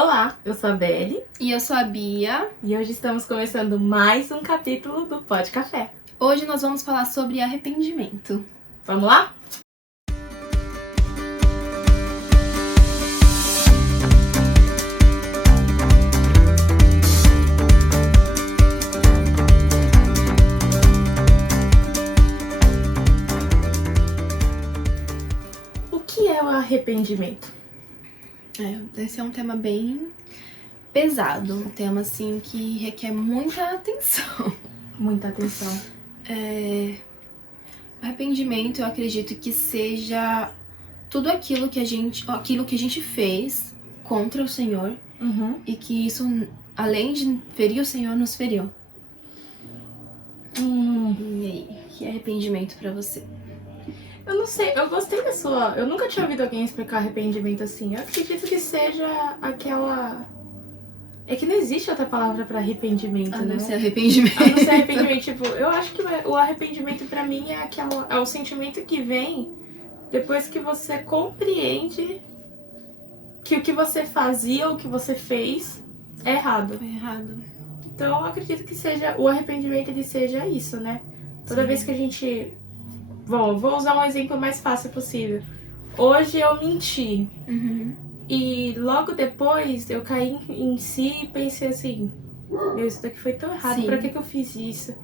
Olá, eu sou a Belle E eu sou a Bia. e hoje estamos começando mais um capítulo do Pod Café. Hoje nós vamos falar sobre arrependimento. Vamos lá? O que é o arrependimento? Esse é um tema bem pesado, um tema assim que requer muita atenção. Muita atenção. Arrependimento, eu acredito que seja tudo aquilo que a gente fez contra o Senhor e que isso, além de ferir o Senhor, nos feriu. E aí, que é arrependimento pra você? Eu não sei, eu gostei da sua... Eu nunca tinha ouvido alguém explicar arrependimento assim. Eu acredito que seja aquela... É que não existe outra palavra pra arrependimento, A né? não ser arrependimento. A não ser arrependimento. Tipo, eu acho que o arrependimento pra mim é o sentimento que vem depois que você compreende que o que você fazia, o que você fez é errado. Foi errado. Então eu acredito que o arrependimento ele seja isso, né? Toda vez que a gente... Bom, vou usar um exemplo mais fácil possível. Hoje eu menti. E logo depois eu caí em si e pensei assim... Meu, isso daqui foi tão errado, pra que eu fiz isso?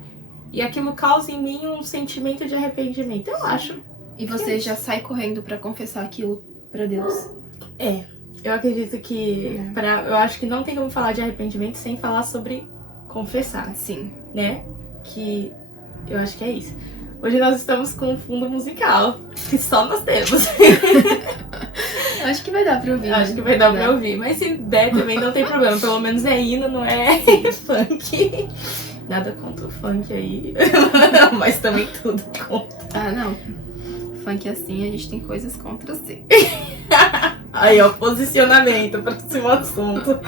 E aquilo causa em mim um sentimento de arrependimento, eu acho. E você já sai correndo pra confessar aquilo pra Deus. Eu acredito que... Eu acho que não tem como falar de arrependimento sem falar sobre confessar, Sim. né? Que eu acho que é isso. Hoje nós estamos com um fundo musical, que só nós temos. Acho que vai dar pra ouvir. Acho que vai dar pra ouvir, mas se der também não tem problema. Pelo menos é hino, não é funk. Nada contra o funk aí, mas também tudo contra. Ah, não. Funk assim, a gente tem coisas contra sim. Aí, ó, posicionamento, próximo assunto.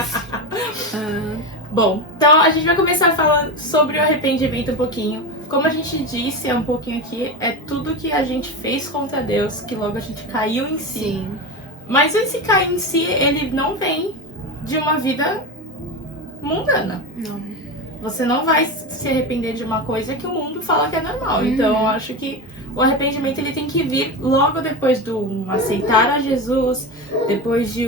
Bom, então a gente vai começar falando sobre o arrependimento um pouquinho. Como a gente disse um pouquinho aqui, é tudo que a gente fez contra Deus, que logo a gente caiu em si. Sim. Mas esse cair em si, ele não vem de uma vida mundana. Não. Você não vai se arrepender de uma coisa que o mundo fala que é normal. Então eu acho que o arrependimento ele tem que vir logo depois do aceitar a Jesus, depois de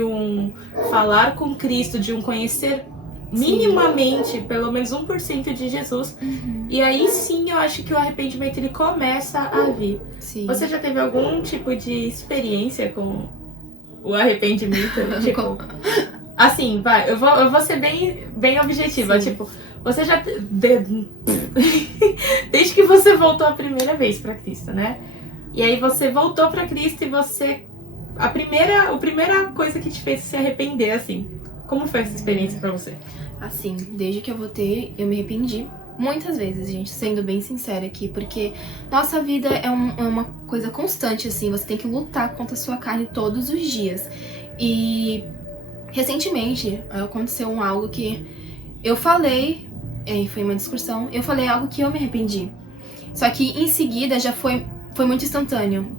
falar com Cristo, de conhecer minimamente, pelo menos 1% de Jesus. E aí sim eu acho que o arrependimento ele começa a vir. Sim. Você já teve algum tipo de experiência com o arrependimento? Tipo, assim, vai, eu vou ser bem objetiva. Sim. Tipo, você já... Desde que você voltou a primeira vez pra Cristo, né? E aí você voltou pra Cristo e você... A primeira coisa que te fez se arrepender, assim... Como foi essa experiência pra você? Assim, desde que eu voltei, eu me arrependi. Muitas vezes, gente, sendo bem sincera aqui, porque nossa vida é uma coisa constante, assim, você tem que lutar contra a sua carne todos os dias. E recentemente aconteceu algo que eu falei, foi uma discussão, eu falei algo que eu me arrependi. Só que em seguida já foi muito instantâneo.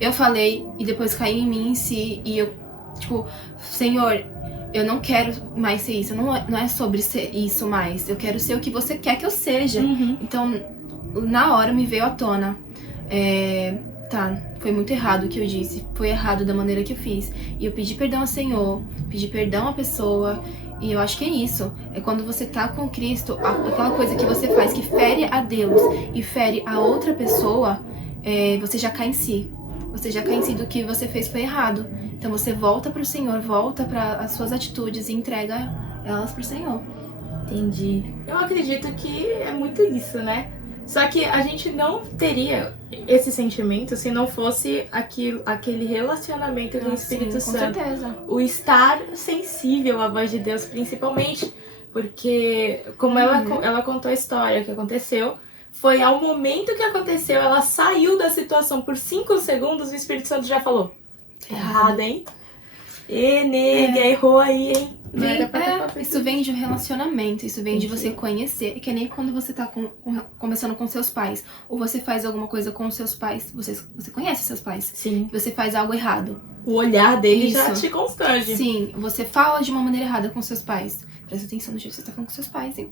Eu falei e depois caiu em mim em si, e eu, tipo, Senhor, eu não quero mais ser isso, não é sobre ser isso mais, eu quero ser o que você quer que eu seja. Então, na hora me veio à tona, foi muito errado o que eu disse, foi errado da maneira que eu fiz. E eu pedi perdão ao Senhor, pedi perdão à pessoa, e eu acho que é isso. É quando você tá com Cristo, aquela coisa que você faz que fere a Deus e fere a outra pessoa, você já cai em si. Você já cai em si do que você fez foi errado. Então você volta pro Senhor, volta para as suas atitudes e entrega elas pro Senhor. Entendi. Eu acredito que é muito isso, né? Só que a gente não teria esse sentimento se não fosse aquele relacionamento com o Espírito Santo. Com certeza. O estar sensível à voz de Deus, principalmente. Porque, como ela contou a história que aconteceu, foi ao momento que aconteceu, ela saiu da situação por 5 segundos, o Espírito Santo já falou: errado, hein? Nega, errou aí, hein? Não era pra ter falado. Isso vem de um relacionamento, isso vem de você conhecer. É que nem quando você tá conversando com seus pais, ou você faz alguma coisa com seus pais, você conhece seus pais. Sim. Você faz algo errado. O olhar dele Isso. já te constrange. Sim, você fala de uma maneira errada com seus pais. Presta atenção no jeito que você tá falando com seus pais, hein?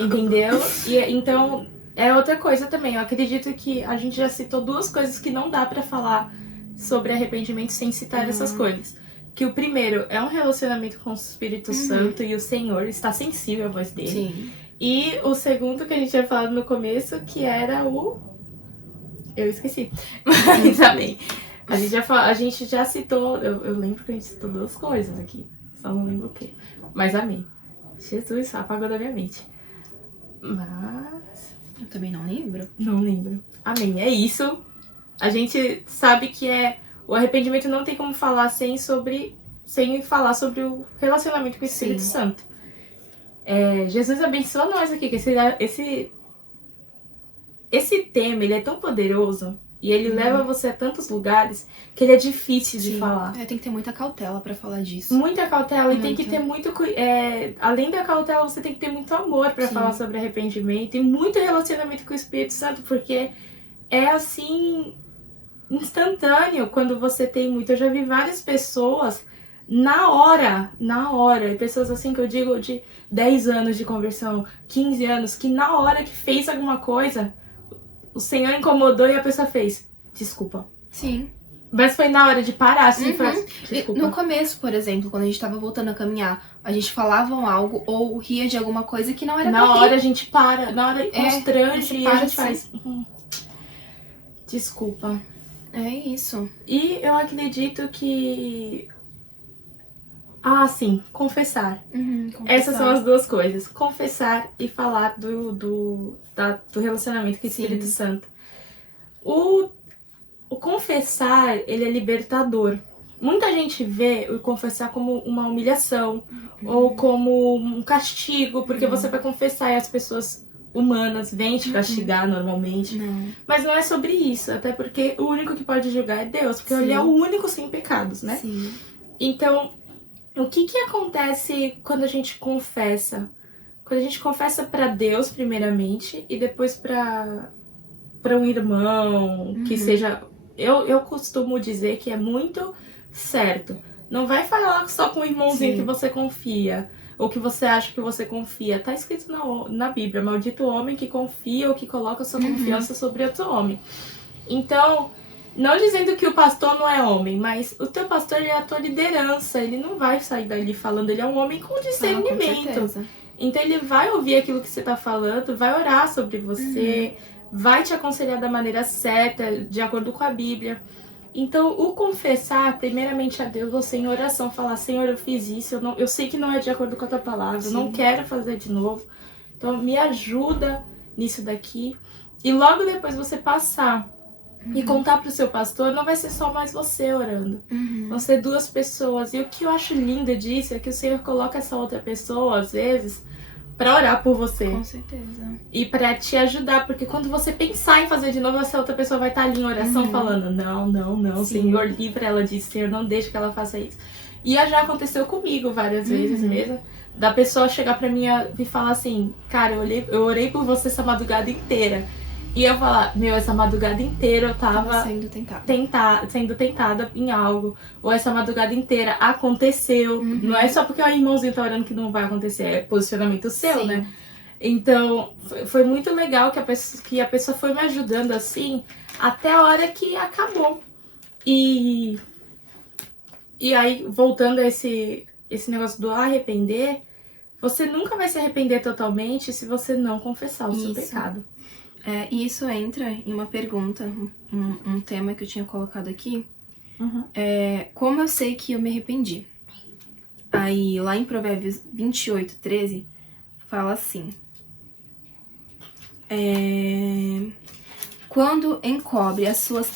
Entendeu? E então, é outra coisa também. Eu acredito que a gente já citou duas coisas que não dá pra falar sobre arrependimento sem citar essas coisas. Que o primeiro é um relacionamento com o Espírito Santo e o Senhor está sensível à voz dele. Sim. E o segundo que a gente tinha falado no começo, que era o... Eu esqueci. Mas amém. A gente já citou... Eu lembro que a gente citou duas coisas aqui. Só não lembro o quê. Mas amém. Jesus apagou da minha mente. Mas... Eu também não lembro. Não lembro. Amém. É isso. A gente sabe que o arrependimento não tem como falar sem falar sobre o relacionamento com o Espírito Santo. Jesus abençoa nós aqui, que esse tema, ele é tão poderoso e ele leva você a tantos lugares que ele é difícil de falar. Tem que ter muita cautela pra falar disso. Muita cautela, e tem que ter muito... além da cautela, você tem que ter muito amor pra falar sobre arrependimento e muito relacionamento com o Espírito Santo, porque é assim... instantâneo quando você tem muito. Eu já vi várias pessoas na hora, pessoas assim que eu digo de 10 anos de conversão, 15 anos, que na hora que fez alguma coisa, o Senhor incomodou e a pessoa fez, desculpa. Sim. Mas foi na hora de parar, assim, desculpa. No começo, por exemplo, quando a gente tava voltando a caminhar, a gente falava algo ou ria de alguma coisa que não era na hora a gente para, na hora constrange e a gente faz. Desculpa. É isso. E eu acredito que... sim, confessar. Essas são as duas coisas. Confessar e falar do relacionamento com o Espírito Santo. O confessar, ele é libertador. Muita gente vê o confessar como uma humilhação ou como um castigo, porque você vai confessar e as pessoas humanas vêm te castigar normalmente. Mas não é sobre isso, até porque o único que pode julgar é Deus, porque ele é o único sem pecados, né? Sim. Então, o que acontece quando a gente confessa? Quando a gente confessa pra Deus, primeiramente, e depois pra um irmão, que seja... Eu costumo dizer que é muito certo. Não vai falar só com o irmãozinho que você confia, ou que você acha que você confia. Tá escrito na Bíblia, maldito o homem que confia ou que coloca sua confiança sobre outro homem. Então, não dizendo que o pastor não é homem, mas o teu pastor é a tua liderança, ele não vai sair dali falando, ele é um homem com discernimento. Então ele vai ouvir aquilo que você tá falando, vai orar sobre você, vai te aconselhar da maneira certa, de acordo com a Bíblia. Então, o confessar, primeiramente a Deus, você em oração, falar, Senhor, eu fiz isso, eu sei que não é de acordo com a tua palavra, eu não quero fazer de novo. Então, me ajuda nisso daqui. E logo depois você passar e contar pro seu pastor, não vai ser só mais você orando. Vão ser duas pessoas. E o que eu acho lindo disso é que o Senhor coloca essa outra pessoa, às vezes, pra orar por você. Com certeza. E pra te ajudar, porque quando você pensar em fazer de novo, essa outra pessoa vai estar ali em oração falando, não, Senhor, livra ela disso, Senhor, não deixa que ela faça isso. E já aconteceu comigo várias vezes mesmo, da pessoa chegar pra mim e falar assim, cara, eu orei por você essa madrugada inteira. E eu falar, essa madrugada inteira eu tava sendo tentada em algo. Ou essa madrugada inteira aconteceu. Não é só porque o irmãozinho tá orando que não vai acontecer, é posicionamento seu, né? Então, foi muito legal que a pessoa foi me ajudando assim, até a hora que acabou. E aí, voltando a esse negócio do arrepender, você nunca vai se arrepender totalmente se você não confessar o seu pecado. E isso entra em uma pergunta, um tema que eu tinha colocado aqui. Como eu sei que eu me arrependi? Aí, lá em Provérbios 28:13, fala assim. Quando encobre as suas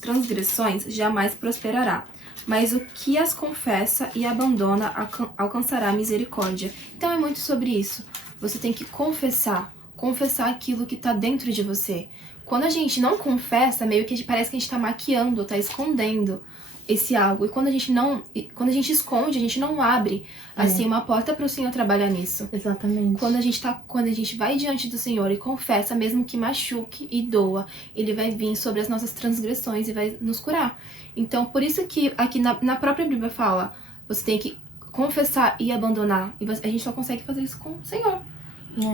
transgressões, jamais prosperará. Mas o que as confessa e abandona alcançará misericórdia. Então é muito sobre isso. Você tem que confessar aquilo que tá dentro de você. Quando a gente não confessa, meio que parece que a gente tá maquiando, tá escondendo esse algo. E quando a gente esconde, a gente não abre, assim, uma porta para o Senhor trabalhar nisso. Exatamente. Quando a gente vai diante do Senhor e confessa, mesmo que machuque e doa, Ele vai vir sobre as nossas transgressões e vai nos curar. Então, por isso que aqui na própria Bíblia fala, você tem que confessar e abandonar. E a gente só consegue fazer isso com o Senhor.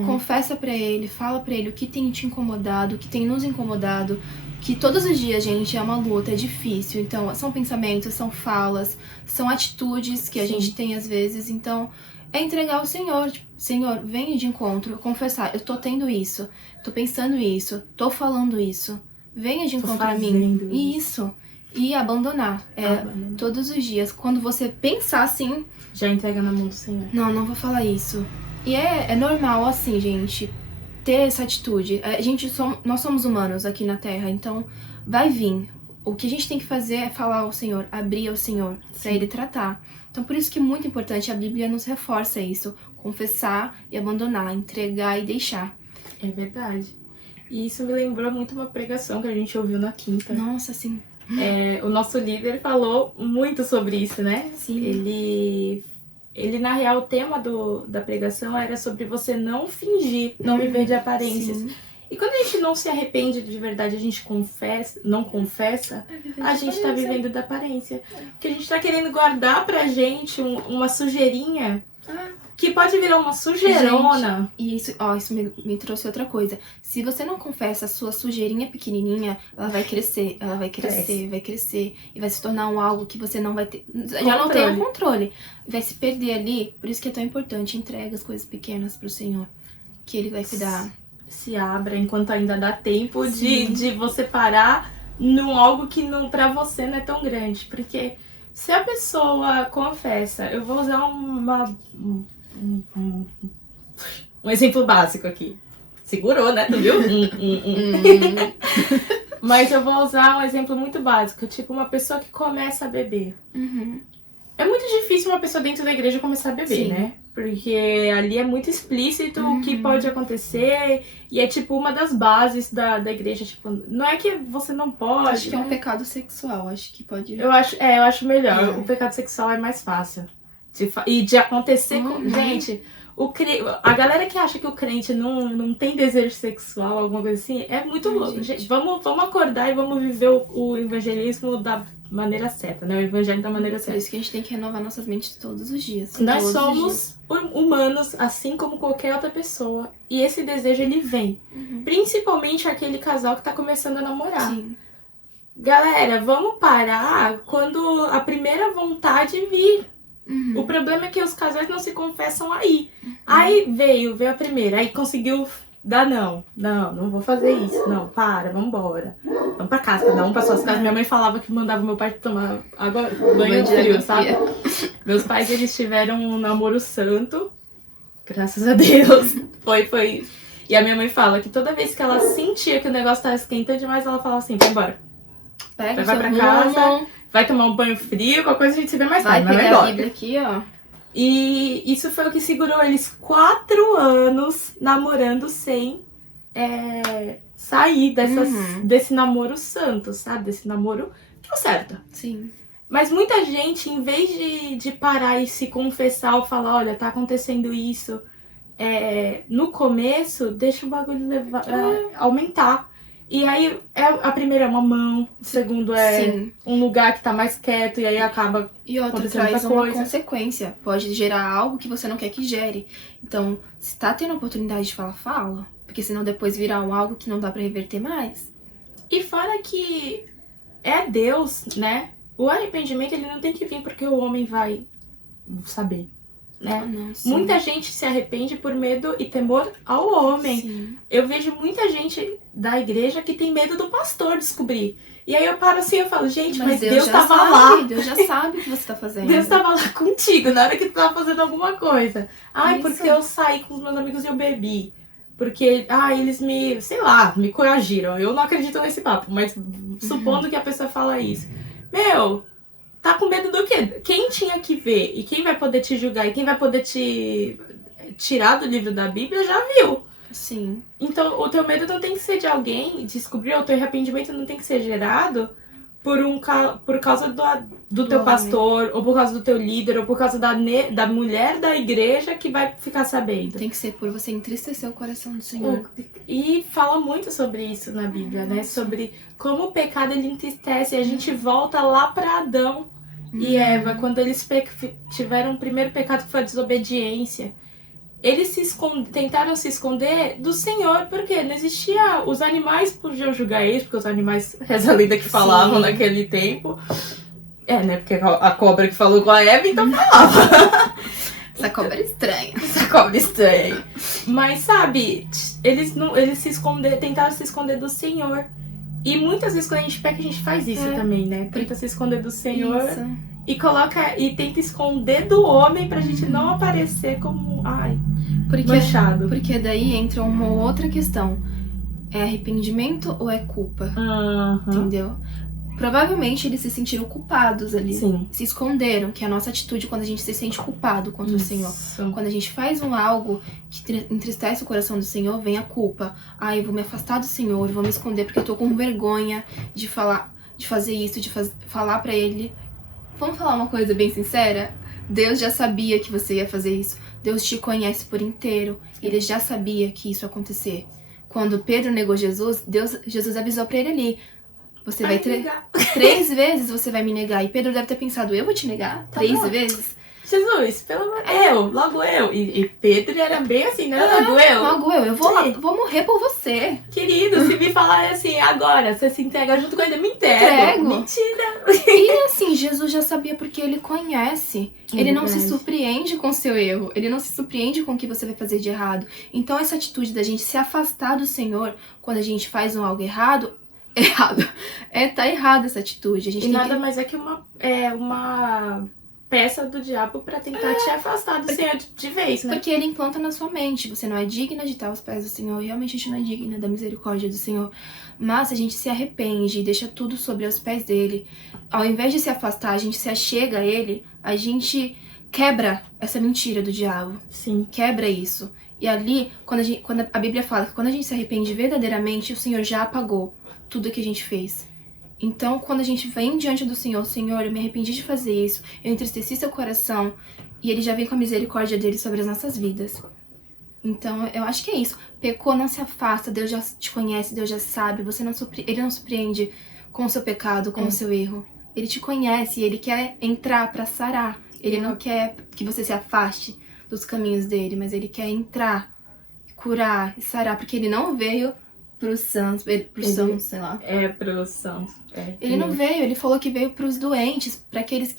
Confessa pra Ele, fala pra Ele o que tem te incomodado, o que tem nos incomodado, que todos os dias, gente, é uma luta, é difícil. Então, são pensamentos, são falas, são atitudes que a gente tem às vezes. Então, é entregar ao Senhor. Tipo, Senhor, venha de encontro, confessar, eu tô tendo isso, tô pensando isso, tô falando isso. Venha de encontro a mim. Isso. E abandonar. Todos os dias. Quando você pensar assim... Já entrega na mão do Senhor. Não vou falar isso. E é normal, assim, gente, ter essa atitude. Nós somos humanos aqui na Terra, então vai vir. O que a gente tem que fazer é falar ao Senhor, abrir ao Senhor, pra Ele tratar. Então, por isso que é muito importante, a Bíblia nos reforça isso. Confessar e abandonar, entregar e deixar. É verdade. E isso me lembrou muito uma pregação que a gente ouviu na quinta. Nossa, sim. O nosso líder falou muito sobre isso, né? Sim. Ele, na real, o tema da pregação era sobre você não fingir, não viver de aparências. Sim. E quando a gente não se arrepende de verdade, a gente não confessa, a gente tá vivendo da aparência. Porque a gente tá querendo guardar pra gente uma sujeirinha que pode virar uma sujeirona. Gente, e isso me trouxe outra coisa. Se você não confessa a sua sujeirinha pequenininha, ela vai crescer, vai crescer. E vai se tornar algo que você não vai ter... Já não tem o controle. Vai se perder ali. Por isso que é tão importante. Entrega as coisas pequenas pro Senhor. Que Ele vai cuidar. Se abra enquanto ainda dá tempo de você parar num algo que não, pra você não é tão grande. Porque se a pessoa confessa... Eu vou usar um exemplo básico aqui. Segurou, né? Tu viu? Mas eu vou usar um exemplo muito básico. Tipo, uma pessoa que começa a beber. É muito difícil uma pessoa dentro da igreja começar a beber, né? Porque ali é muito explícito o que pode acontecer. E é tipo uma das bases da igreja. Tipo, não é que você não pode. Acho que é um pecado sexual. Acho que pode... Eu acho melhor. O pecado sexual é mais fácil. E de acontecer com... Gente, a galera que acha que o crente não tem desejo sexual, alguma coisa assim, é muito louco. Gente, vamos acordar e vamos viver o evangelismo da maneira certa, né? O evangelho da maneira certa. Por isso que a gente tem que renovar nossas mentes todos os dias. Nós somos humanos, assim como qualquer outra pessoa. E esse desejo, ele vem. Principalmente aquele casal que tá começando a namorar. Sim. Galera, vamos parar quando a primeira vontade vir. O problema é que os casais não se confessam aí. Aí veio a primeira, aí conseguiu dar não vou fazer isso, não, vambora. Vamos pra casa, cada um pra suas casas. Minha mãe falava que mandava meu pai tomar banho frio, sabe? Meus pais, eles tiveram um namoro santo, graças a Deus. Foi. E a minha mãe fala que toda vez que ela sentia que o negócio tava esquentando demais, ela falava assim, vai embora. Vai pra casa, vai tomar um banho frio, qualquer coisa a gente se vê mais tarde, mas vai embora. A Bíblia aqui, ó. E isso foi o que segurou eles 4 anos namorando sem sair desse namoro santo, sabe? Desse namoro que é o certo. Sim. Mas muita gente, em vez de parar e se confessar ou falar, olha, tá acontecendo isso, no começo, deixa o bagulho aumentar. E aí, a primeira é uma mão, o segundo um lugar que tá mais quieto, e aí acaba e outro traz uma consequência. Pode gerar algo que você não quer que gere. Então, se tá tendo a oportunidade de falar, fala. Porque senão depois virar algo que não dá pra reverter mais. E fora que é Deus, né? O arrependimento, ele não tem que vir porque o homem vai saber. Né? Muita gente se arrepende por medo e temor ao homem. Sim. Eu vejo muita gente da igreja que tem medo do pastor descobrir. E aí eu paro assim e falo, gente, mas Deus tava lá. Deus já sabe o que você tá fazendo. Deus tava lá contigo na hora que tu tava fazendo alguma coisa. Ai, porque eu saí com os meus amigos e eu bebi. Porque, eles me coagiram. Eu não acredito nesse papo, mas supondo que a pessoa fala isso. Tá com medo do quê? Quem tinha que ver e quem vai poder te julgar e quem vai poder te tirar do livro da Bíblia já viu. Sim. Então o teu medo não tem que ser de alguém descobrir, o teu arrependimento não tem que ser gerado por causa do teu pastor, ou por causa do teu líder, ou por causa da mulher da igreja que vai ficar sabendo. Tem que ser por você entristecer o coração do Senhor. E fala muito sobre isso na Bíblia, né? Sobre como o pecado ele entristece. E a gente volta lá para Adão e Eva, quando eles tiveram o primeiro pecado, que foi a desobediência. Eles tentaram se esconder do Senhor, porque não existia... Os animais podiam julgar eles, porque os animais, reza a lenda que falavam naquele tempo. Né? Porque a cobra que falou com a Eva, então falava. Essa cobra é estranha. Essa cobra é estranha. Mas, sabe, eles tentaram se esconder do Senhor. E muitas vezes quando a gente peca, a gente faz isso também, né? Tenta se esconder do Senhor. Isso. E tenta esconder do homem pra gente não aparecer como, manchado. Porque daí entra uma outra questão. É arrependimento ou é culpa? Entendeu? Provavelmente eles se sentiram culpados ali. Sim. Se esconderam, que é a nossa atitude quando a gente se sente culpado contra o Senhor. Quando a gente faz algo que entristece o coração do Senhor, vem a culpa. Eu vou me afastar do Senhor, vou me esconder porque eu tô com vergonha de fazer isso, de falar pra Ele. Vamos falar uma coisa bem sincera? Deus já sabia que você ia fazer isso. Deus te conhece por inteiro. Ele já sabia que isso ia acontecer. Quando Pedro negou Jesus, Jesus avisou pra ele ali. Você vai 3 vezes você vai me negar. E Pedro deve ter pensado, eu vou te negar? 3 vezes? Jesus, pelo amor de Deus, logo eu. E Pedro era bem assim, né? Logo eu vou morrer por você. Querido, se me falar assim, agora, você se entrega junto com ele, me entrego. Mentira. E assim, Jesus já sabia porque ele conhece. Ele não se surpreende com o seu erro. Ele não se surpreende com o que você vai fazer de errado. Então essa atitude da gente se afastar do Senhor quando a gente faz algo errado, tá errado essa atitude. A gente nada mais é que uma peça do diabo pra tentar te afastar do Senhor de vez, né? Porque ele implanta na sua mente, você não é digna de estar aos pés do Senhor, realmente a gente não é digna da misericórdia do Senhor, mas a gente se arrepende e deixa tudo sobre os pés dele. Ao invés de se afastar, a gente se achega a ele, a gente quebra essa mentira do diabo. Sim. Quebra isso. E ali, quando a Bíblia fala que quando a gente se arrepende verdadeiramente, o Senhor já apagou tudo que a gente fez. Então, quando a gente vem diante do Senhor, Senhor, eu me arrependi de fazer isso, eu entristeci seu coração, e Ele já vem com a misericórdia dele sobre as nossas vidas. Então, eu acho que é isso. Pecou, não se afasta, Deus já te conhece, Deus já sabe, Ele não surpreende com o seu pecado, com o seu erro. Ele te conhece, Ele quer entrar pra sarar. Ele não quer que você se afaste dos caminhos dele, mas Ele quer entrar, curar e sarar, porque Ele não veio pros sãos, sei lá. Pros sãos. Ele não veio, ele falou que veio pros doentes, pra aqueles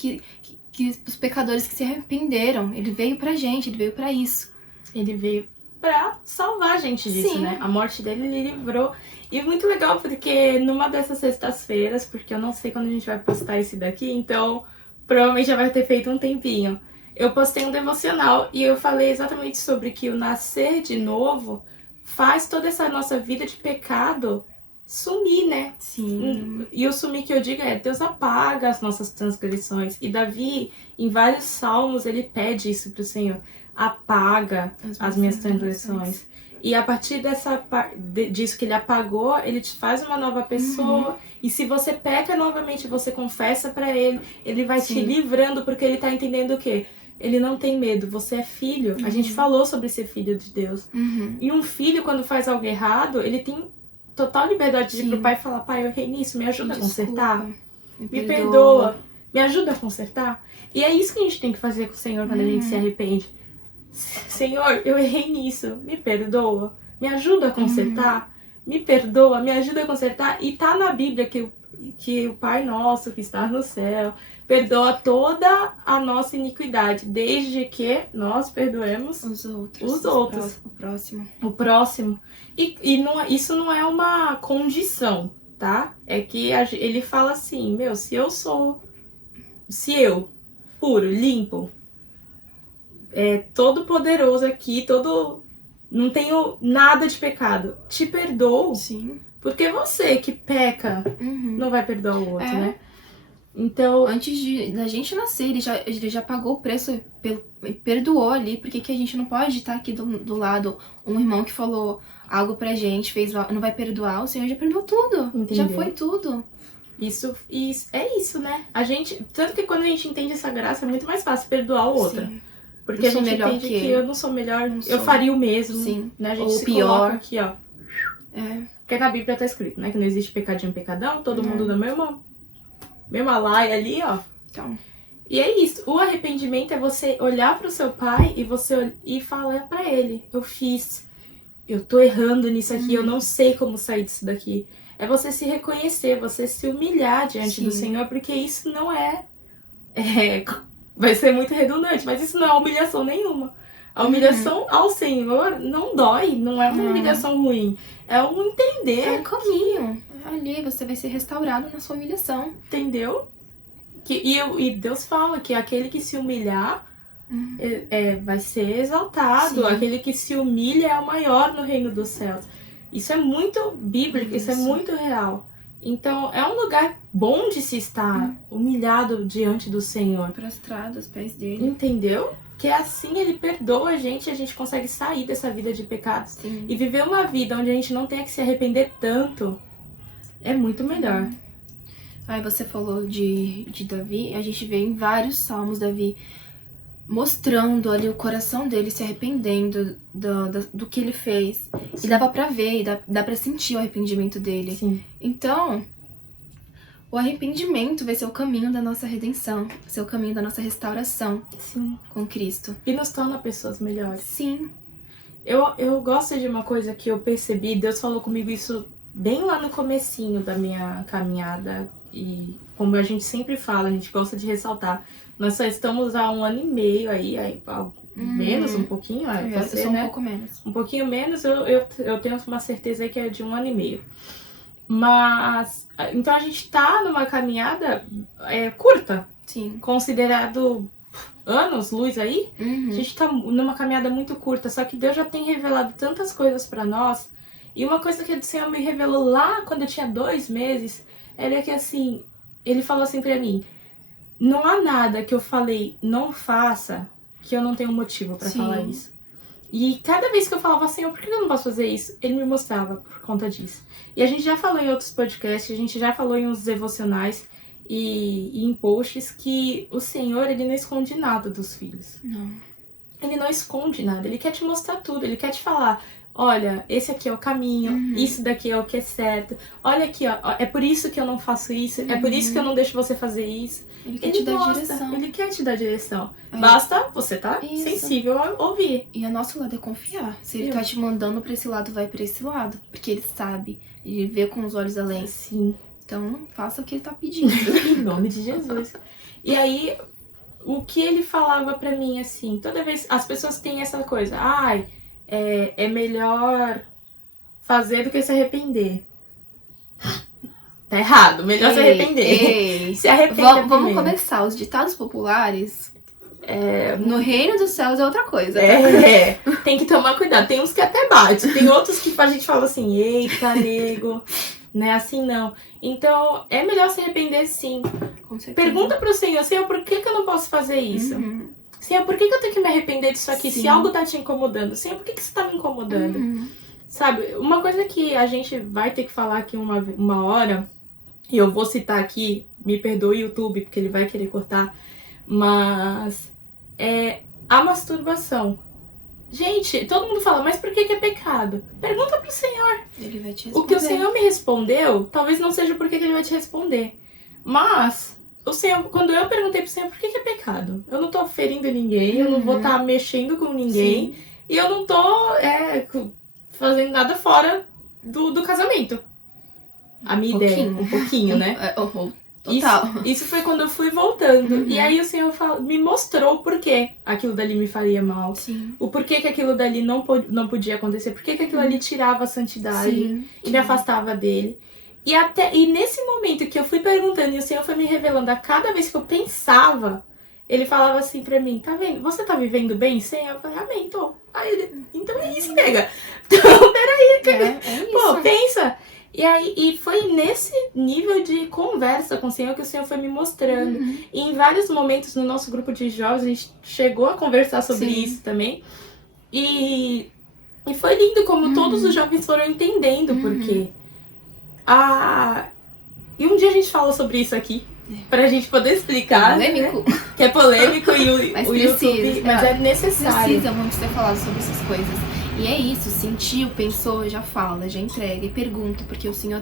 os pecadores que se arrependeram. Ele veio pra gente, ele veio pra isso. Ele veio pra salvar a gente disso, Sim. né? A morte dele, ele livrou. E muito legal, porque numa dessas sextas-feiras, porque eu não sei quando a gente vai postar esse daqui, então provavelmente já vai ter feito um tempinho. Eu postei um devocional e eu falei exatamente sobre que o nascer de novo faz toda essa nossa vida de pecado sumir, né? Sim. E o sumir que eu digo Deus apaga as nossas transgressões. E Davi, em vários salmos, ele pede isso pro Senhor. Apaga as minhas transgressões. E a partir disso que ele apagou, ele te faz uma nova pessoa. E se você peca novamente, você confessa pra ele vai te livrando, porque ele tá entendendo o quê? Ele não tem medo, você é filho. A gente falou sobre ser filho de Deus. E um filho, quando faz algo errado, ele tem total liberdade de ir pro pai e falar: pai, eu errei nisso, me ajuda a consertar. Me perdoa, me ajuda a consertar. E é isso que a gente tem que fazer com o Senhor quando a gente se arrepende. Senhor, eu errei nisso, me perdoa, me ajuda a consertar. Me perdoa, me ajuda a consertar. E tá na Bíblia que o Pai Nosso que está no céu perdoa toda a nossa iniquidade, desde que nós perdoemos os outros. O próximo. E não, isso não é uma condição, tá? É que ele fala assim, se eu, puro, limpo, todo poderoso aqui, não tenho nada de pecado, te perdoo. Sim. Porque você que peca não vai perdoar o outro, né? Então, antes da gente nascer, ele já pagou o preço, perdoou ali. Por que a gente não pode estar aqui do lado, um irmão que falou algo pra gente, não vai perdoar? O Senhor já perdoou tudo. Entendeu? Já foi tudo. Isso é isso, né? Tanto que quando a gente entende essa graça, é muito mais fácil perdoar o outro. Sim. Porque a gente entende que eu não sou melhor, eu faria o mesmo. Sim. Né? A gente Ou se pior. coloca aqui, ó. Porque na Bíblia tá escrito, né? Que não existe pecadinho, pecadão, todo mundo da mesma laia ali, ó. Então. E é isso. O arrependimento é você olhar pro seu pai e falar pra ele, eu tô errando nisso aqui, eu não sei como sair disso daqui. É você se reconhecer, você se humilhar diante do Senhor, porque isso não vai ser muito redundante, mas isso não é humilhação nenhuma. A humilhação ao Senhor não dói, não é uma humilhação ruim. É um entender. É um caminho. Ali você vai ser restaurado na sua humilhação. Entendeu? E Deus fala que aquele que se humilhar vai ser exaltado. Sim. Aquele que se humilha é o maior no reino dos céus. Isso é muito bíblico, isso é muito real. Então, é um lugar bom de se estar humilhado diante do Senhor. Prostrado aos pés dele. Entendeu? Que assim ele perdoa a gente e a gente consegue sair dessa vida de pecados. Sim. E viver uma vida onde a gente não tenha que se arrepender tanto é muito melhor. Aí você falou de Davi, a gente vê em vários salmos Davi mostrando ali o coração dele se arrependendo do que ele fez. Sim. E dava pra ver, dá pra sentir o arrependimento dele. Sim. Então, o arrependimento vai ser o caminho da nossa redenção, vai ser o caminho da nossa restauração. Sim. Com Cristo. E nos torna pessoas melhores. Sim. Eu gosto de uma coisa que eu percebi, Deus falou comigo isso bem lá no comecinho da minha caminhada. E como a gente sempre fala, a gente gosta de ressaltar, nós só estamos há 1 ano e meio aí menos um pouquinho, você, né? Um pouco menos. Um pouquinho menos, eu tenho uma certeza aí que é de 1 ano e meio. Mas, então a gente tá numa caminhada curta. Sim. Considerado anos, luz aí. Uhum. A gente tá numa caminhada muito curta, só que Deus já tem revelado tantas coisas pra nós. E uma coisa que o Senhor me revelou lá quando eu tinha 2 meses, era que assim, ele falou assim pra mim, não há nada que eu falei não faça que eu não tenho motivo pra falar isso. E cada vez que eu falava assim, por que eu não posso fazer isso? Ele me mostrava por conta disso. E a gente já falou em outros podcasts, a gente já falou em uns devocionais e em posts que o Senhor, ele não esconde nada dos filhos. Não. Ele não esconde nada, ele quer te mostrar tudo, ele quer te falar, olha, esse aqui é o caminho, isso daqui é o que é certo, olha aqui, ó, é por isso que eu não faço isso, é por isso que eu não deixo você fazer isso. Ele quer te dar direção. Ele quer te dar direção. Basta você tá sensível a ouvir. E o nosso lado é confiar. Se ele tá te mandando pra esse lado, vai pra esse lado. Porque ele sabe, ele vê com os olhos além. Sim. Então, faça o que ele tá pedindo. Em nome de Jesus. E aí, o que ele falava pra mim, assim, toda vez... As pessoas têm essa coisa, é melhor fazer do que se arrepender. Tá errado, melhor se arrepender. Se arrepender. Vamos começar. Os ditados populares, no reino dos céus é outra coisa. Tá? Tem que tomar cuidado. Tem uns que até bate, tem outros que a gente fala assim, eita, nego, não é assim não. Então, é melhor se arrepender sim. Com certeza. Pergunta pro Senhor, por que eu não posso fazer isso? Senhor, por que eu tenho que me arrepender disso aqui? Sim. Se algo tá te incomodando, Senhor, por que isso tá me incomodando? Sabe, uma coisa que a gente vai ter que falar aqui uma hora, e eu vou citar aqui, me perdoe o YouTube, porque ele vai querer cortar, mas a masturbação. Gente, todo mundo fala, mas por que é pecado? Pergunta pro Senhor. Ele vai te responder. O que o Senhor me respondeu, talvez não seja porque ele vai te responder. Mas, o Senhor, quando eu perguntei pro Senhor, por que é pecado? Eu não tô ferindo ninguém, eu não vou estar mexendo com ninguém, e eu não tô fazendo nada fora do casamento. A minha ideia, um pouquinho, né? Total. Isso foi quando eu fui voltando. E aí o Senhor me mostrou o porquê aquilo dali me faria mal. Sim. O porquê que aquilo dali não podia acontecer. Porquê que aquilo ali tirava a santidade e me afastava dele. E nesse momento que eu fui perguntando e o Senhor foi me revelando a cada vez que eu pensava, ele falava assim pra mim, tá vendo? Você tá vivendo bem, Senhor? Eu falei, amém, tô. Aí ele, então é isso, nega. Então, peraí, cara. Pô, pensa. E aí, foi nesse nível de conversa com o Senhor que o Senhor foi me mostrando. E em vários momentos no nosso grupo de jovens, a gente chegou a conversar sobre isso também. E foi lindo como todos os jovens foram entendendo porque E um dia a gente fala sobre isso aqui, pra gente poder explicar. Polêmico. Né? Que é polêmico e o YouTube, mas é necessário. Precisa muito ser falado sobre essas coisas. E é isso, sentiu, pensou, já fala, já entrega e pergunta, porque o Senhor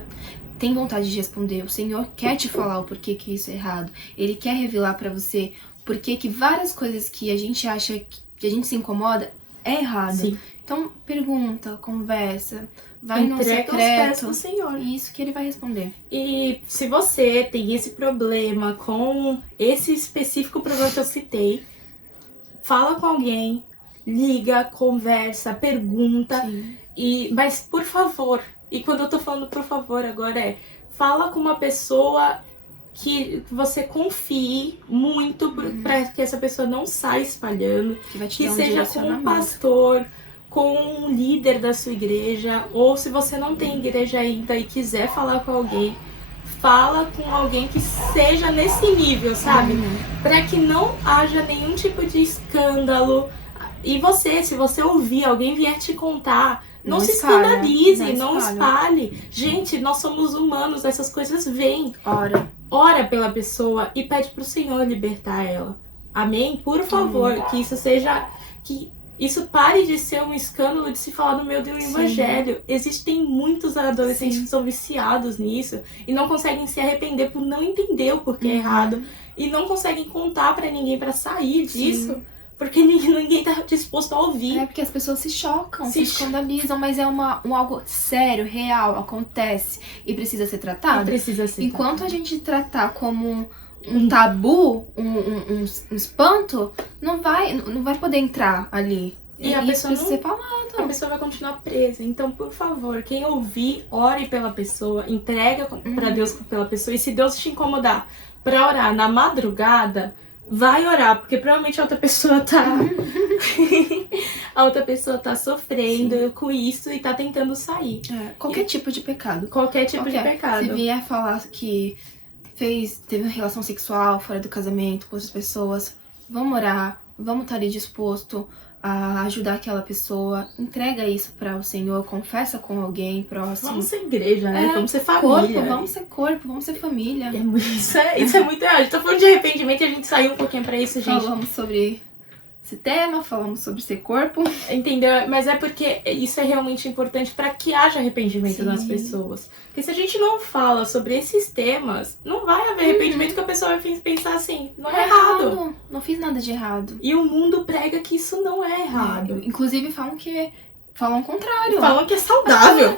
tem vontade de responder. O Senhor quer te falar o porquê que isso é errado. Ele quer revelar pra você porquê que várias coisas que a gente acha que a gente se incomoda é errado. Sim. Então pergunta, conversa, vai no Entrega secreto. os pés pro Senhor. Isso que ele vai responder. E se você tem esse problema com esse específico problema que eu citei, fala com alguém, liga, conversa, pergunta. Sim. Mas por favor, e quando eu tô falando por favor agora fala com uma pessoa que você confie muito para que essa pessoa não saia espalhando, Que vai te que dar um seja com um direcionamento. pastor, com um líder da sua igreja, ou se você não tem igreja ainda e quiser falar com alguém, fala com alguém que seja nesse nível, sabe? Para que não haja nenhum tipo de escândalo. E você, se você ouvir, alguém vier te contar, não se escandalize, não espalhe. Gente, nós somos humanos, essas coisas vêm. Ora pela pessoa e pede pro Senhor libertar ela. Amém? Por favor, que isso seja... que isso pare de ser um escândalo de se falar no meio do evangelho. Existem muitos adolescentes que são viciados nisso e não conseguem se arrepender por não entender o porquê é errado. E não conseguem contar pra ninguém pra sair disso. Porque ninguém tá disposto a ouvir. É porque as pessoas se chocam, se escandalizam, mas é algo sério, real, acontece e precisa ser tratado. Enquanto a gente tratar como um tabu, um espanto, não vai poder entrar ali. E a pessoa precisa ser falado. A pessoa vai continuar presa. Então, por favor, quem ouvir, ore pela pessoa, entrega pra Deus pela pessoa. E se Deus te incomodar pra orar na madrugada, vai orar, porque provavelmente a outra pessoa tá sofrendo com isso e tá tentando sair. Qualquer tipo de pecado. Qualquer tipo de pecado. Se vier falar que teve uma relação sexual fora do casamento com outras pessoas, vamos orar, vamos estar ali disposto a ajudar aquela pessoa, entrega isso para o Senhor, confessa com alguém próximo. Vamos ser igreja, né? Vamos ser família. Corpo, vamos ser família. Isso é muito errado. A gente tá falando de arrependimento e a gente saiu um pouquinho pra isso, gente. Falamos sobre esse tema, falamos sobre ser corpo. Entendeu? Mas é porque isso é realmente importante para que haja arrependimento nas pessoas. Porque se a gente não fala sobre esses temas, não vai haver arrependimento, que a pessoa vai pensar assim, não é errado. Não fiz nada de errado. E o mundo prega que isso não é errado. Inclusive falam o contrário. Falam que é saudável.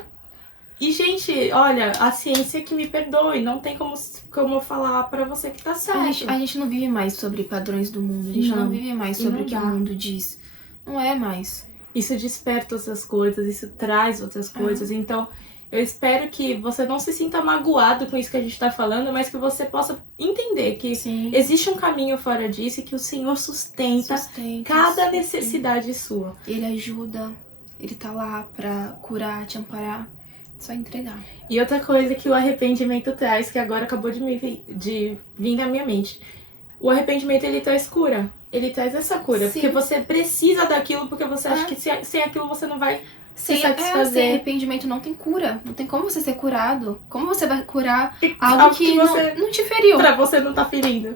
E, gente, olha, a ciência que me perdoe, não tem como eu falar pra você que tá certo. A gente não vive mais sobre padrões do mundo, a gente não vive mais sobre o que o mundo diz. Não é mais. Isso desperta outras coisas, isso traz outras coisas, então eu espero que você não se sinta magoado com isso que a gente tá falando, mas que você possa entender que existe um caminho fora disso e que o Senhor sustenta cada necessidade sua. Ele ajuda, ele tá lá pra curar, te amparar. Só entregar. E outra coisa que o arrependimento traz, que agora acabou de vir na minha mente. O arrependimento, ele traz cura. Ele traz essa cura. Porque você precisa daquilo, porque você acha que sem aquilo você não vai se satisfazer. Sem arrependimento não tem cura. Não tem como você ser curado. Como você vai curar algo que não te feriu? Pra você não tá ferindo.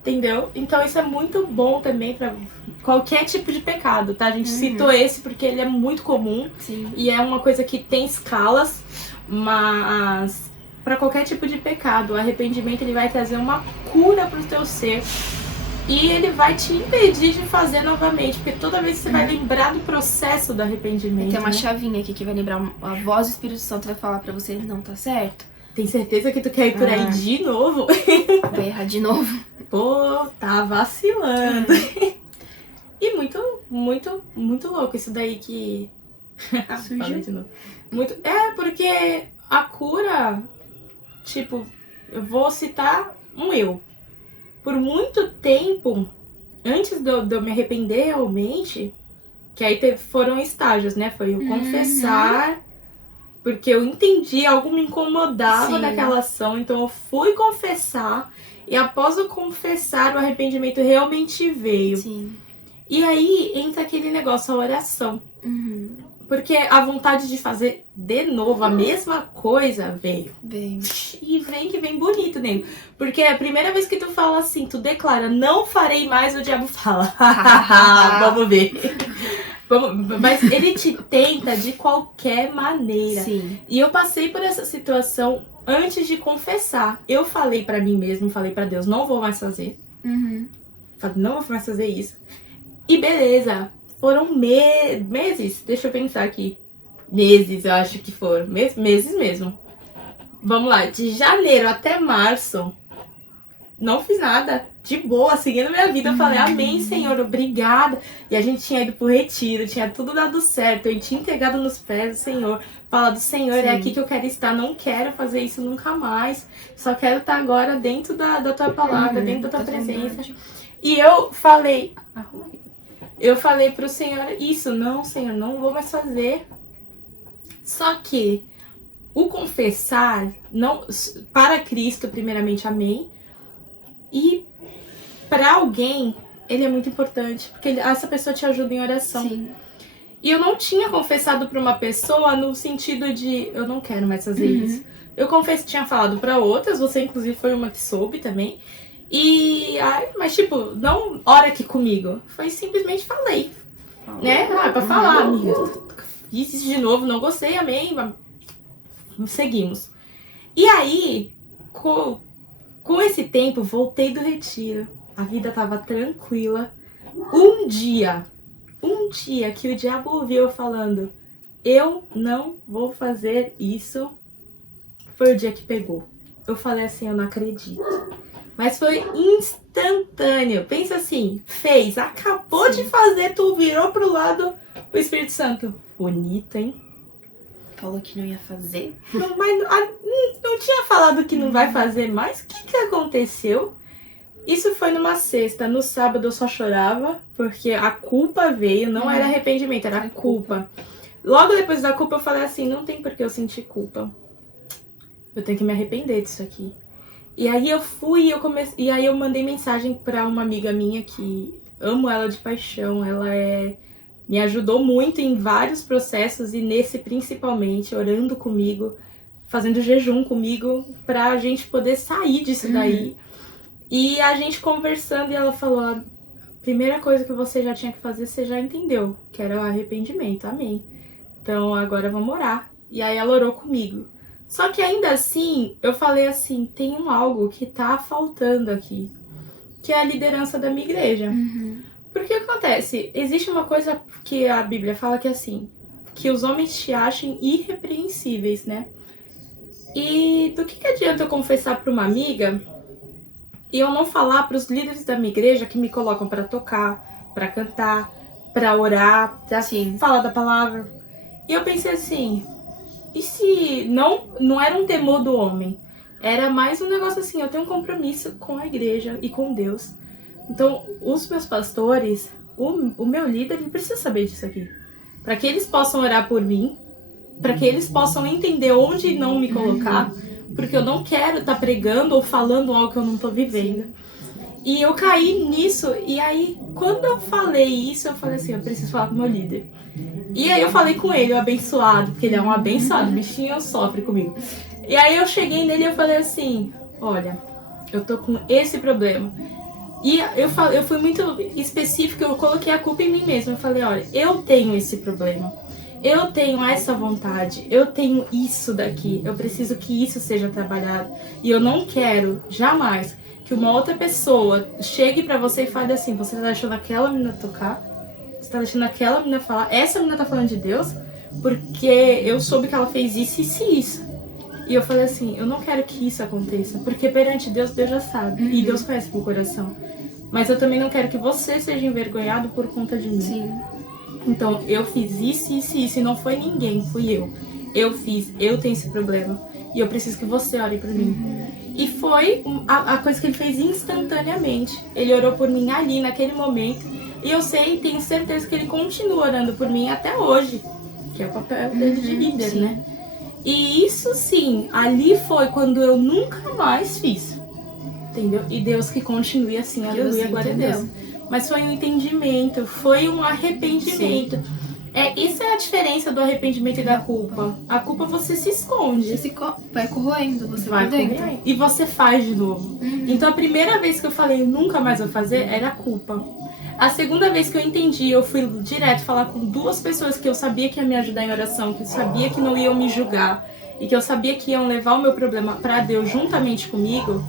Entendeu? Então isso é muito bom também pra qualquer tipo de pecado, tá? A gente citou esse porque ele é muito comum. E é uma coisa que tem escalas, mas pra qualquer tipo de pecado, o arrependimento ele vai trazer uma cura pro teu ser e ele vai te impedir de fazer novamente, porque toda vez que você vai lembrar do processo do arrependimento, tem uma chavinha aqui que vai lembrar, a voz do Espírito Santo vai falar pra você, não tá certo? Tem certeza que tu quer ir por aí de novo? Vai errar de novo. Pô, tá vacilando. E muito louco isso daí que... Falei de novo. Porque a cura... Tipo, eu vou citar um eu. Por muito tempo, antes de eu me arrepender realmente, que aí foram estágios, né? Foi eu confessar... Porque eu entendi, algo me incomodava daquela ação, então eu fui confessar. E após eu confessar, o arrependimento realmente veio. E aí entra aquele negócio, a oração. Porque a vontade de fazer de novo a mesma coisa veio. Bem. E vem que vem bonito, nego. Porque a primeira vez que tu fala assim, tu declara, não farei mais, o diabo fala. Vamos ver. Mas ele te tenta de qualquer maneira. Sim. E eu passei por essa situação antes de confessar. Eu falei pra mim mesmo, falei pra Deus, não vou mais fazer. Falei, não vou mais fazer isso. E beleza. Foram meses, deixa eu pensar aqui. Meses, eu acho que foram. Meses mesmo. Vamos lá, de janeiro até março, não fiz nada. De boa, seguindo minha vida. Eu falei, amém, Senhor, obrigada. E a gente tinha ido pro retiro, tinha tudo dado certo. Eu tinha entregado nos pés do Senhor. Falado, Senhor, é aqui que eu quero estar. Não quero fazer isso nunca mais. Só quero estar agora dentro da tua palavra, dentro da tua presença. E eu falei... Eu falei pro Senhor isso, não, Senhor, não vou mais fazer. Só que o confessar, não, para Cristo, primeiramente, amém. E para alguém, ele é muito importante, porque essa pessoa te ajuda em oração. Sim. E eu não tinha confessado para uma pessoa no sentido de, eu não quero mais fazer isso. Eu tinha falado para outras, você inclusive foi uma que soube também. Mas tipo, não ora aqui comigo. Foi simplesmente falei. Né? Pra falar, amiga. Fiz isso de novo, não gostei, amém. Seguimos. E aí, com esse tempo, voltei do retiro. A vida tava tranquila. Um dia que o diabo ouviu eu falando, eu não vou fazer isso, foi o dia que pegou. Eu falei assim, eu não acredito. Mas foi instantâneo. Pensa assim, fez, acabou de fazer, tu virou pro lado, o Espírito Santo. Bonito, hein? Falou que não ia fazer. Não tinha falado que não vai fazer mais? O que aconteceu? Isso foi numa sexta. No sábado eu só chorava, porque a culpa veio, não era arrependimento, era culpa. Logo depois da culpa eu falei assim, não tem por que eu sentir culpa. Eu tenho que me arrepender disso aqui. E aí eu fui, e aí eu mandei mensagem pra uma amiga minha que amo ela de paixão. Ela me ajudou muito em vários processos e nesse principalmente, orando comigo, fazendo jejum comigo pra gente poder sair disso daí. E a gente conversando e ela falou, a primeira coisa que você já tinha que fazer, você já entendeu, que era o arrependimento, amém. Então agora vamos orar. E aí ela orou comigo. Só que ainda assim, eu falei assim, tem algo que tá faltando aqui, que é a liderança da minha igreja. Porque o que acontece? Existe uma coisa que a Bíblia fala que é assim, que os homens te achem irrepreensíveis, né? E do que adianta eu confessar pra uma amiga e eu não falar pros líderes da minha igreja que me colocam pra tocar, pra cantar, pra orar, pra falar da palavra? E eu pensei assim... E se não era um temor do homem, era mais um negócio assim, eu tenho um compromisso com a igreja e com Deus. Então, os meus pastores, o meu líder, ele precisa saber disso aqui. Para que eles possam orar por mim, para que eles possam entender onde não me colocar, porque eu não quero estar pregando ou falando algo que eu não estou vivendo. E eu caí nisso, e aí, quando eu falei isso, eu falei assim, eu preciso falar com o meu líder. E aí eu falei com ele, o abençoado, porque ele é um abençoado, o bichinho sofre comigo. E aí eu cheguei nele e eu falei assim, olha, eu tô com esse problema. E eu fui muito específica, eu coloquei a culpa em mim mesma. Eu falei, olha, eu tenho esse problema, eu tenho essa vontade, eu tenho isso daqui, eu preciso que isso seja trabalhado. E eu não quero, jamais, que uma outra pessoa chegue pra você e fale assim, você tá deixando aquela menina tocar? Você tá deixando aquela menina falar? Essa menina tá falando de Deus? Porque eu soube que ela fez isso, isso e isso. E eu falei assim, eu não quero que isso aconteça. Porque perante Deus, Deus já sabe. E Deus conhece meu coração. Mas eu também não quero que você seja envergonhado por conta de mim. Sim. Então, eu fiz isso, isso e isso. E não foi ninguém, fui eu. Eu fiz, eu tenho esse problema. E eu preciso que você ore por mim. E foi a coisa que ele fez instantaneamente. Ele orou por mim ali, naquele momento. E eu sei, tenho certeza que ele continua orando por mim até hoje. Que é o papel dele de líder, né? E isso sim, ali foi quando eu nunca mais fiz. Entendeu? E Deus que continue assim, aleluia, glória a Deus. Mas foi um entendimento, foi um arrependimento. Isso é a diferença do arrependimento e da culpa. A culpa você se esconde. Você vai corroendo, você vai por dentro. corroendo. E você faz de novo. Então a primeira vez que eu falei nunca mais vou fazer era a culpa. A segunda vez que eu entendi, eu fui direto falar com 2 pessoas que eu sabia que iam me ajudar em oração, que eu sabia que não iam me julgar e que eu sabia que iam levar o meu problema pra Deus juntamente comigo.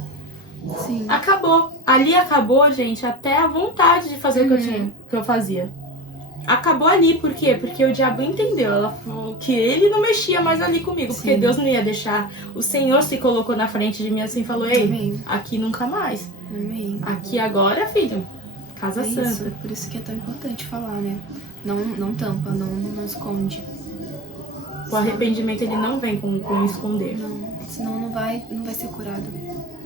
Sim. Acabou. Ali acabou, gente, até a vontade de fazer o que eu fazia. Acabou ali, por quê? Porque o diabo entendeu, ela falou que ele não mexia mais ali comigo, porque Deus não ia deixar. O Senhor se colocou na frente de mim assim e falou, ei, Amém. Aqui nunca mais. Amém. Aqui agora, filho, casa santa. Isso, por isso que é tão importante falar, né? Não tampa, não esconde. O arrependimento, ele não vem com esconder. Não, senão não vai ser curado.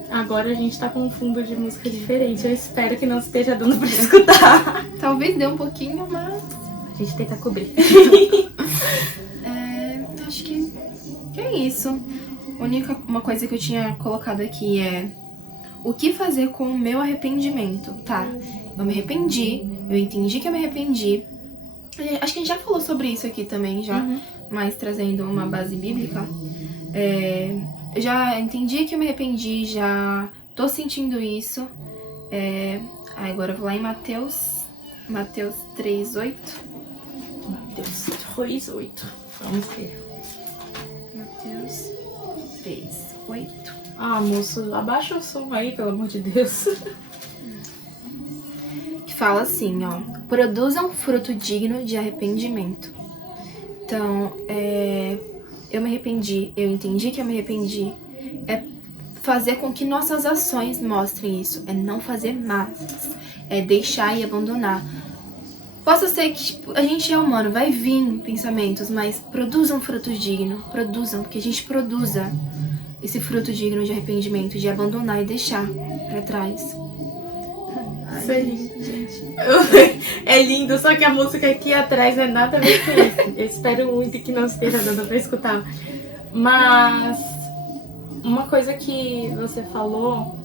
Agora a gente tá com um fundo de música diferente, eu espero que não esteja dando pra escutar. Talvez dê um pouquinho, mas a gente tenta cobrir. Acho que é isso. Uma coisa que eu tinha colocado aqui é o que fazer com o meu arrependimento, tá? Eu me arrependi, eu entendi que eu me arrependi. Acho que a gente já falou sobre isso aqui também, já, mas trazendo uma base bíblica. Eu já entendi que eu me arrependi, já tô sentindo isso. Agora eu vou lá em Mateus 3:8. Mateus 3:8. Vamos ver. Mateus 3:8. Ah, moço, abaixa o som aí, pelo amor de Deus. Que fala assim, ó. Produzam fruto digno de arrependimento. Então, eu me arrependi, eu entendi que eu me arrependi. É fazer com que nossas ações mostrem isso. É não fazer mais. É deixar e abandonar. Possa ser que a gente é humano, vai vir pensamentos, mas produzam fruto digno. Produzam, que a gente produza esse fruto digno de arrependimento, de abandonar e deixar pra trás. Isso é lindo, gente. É lindo, só que a música aqui atrás é nada a ver com isso. Eu espero muito que não esteja dando pra escutar. Mas uma coisa que você falou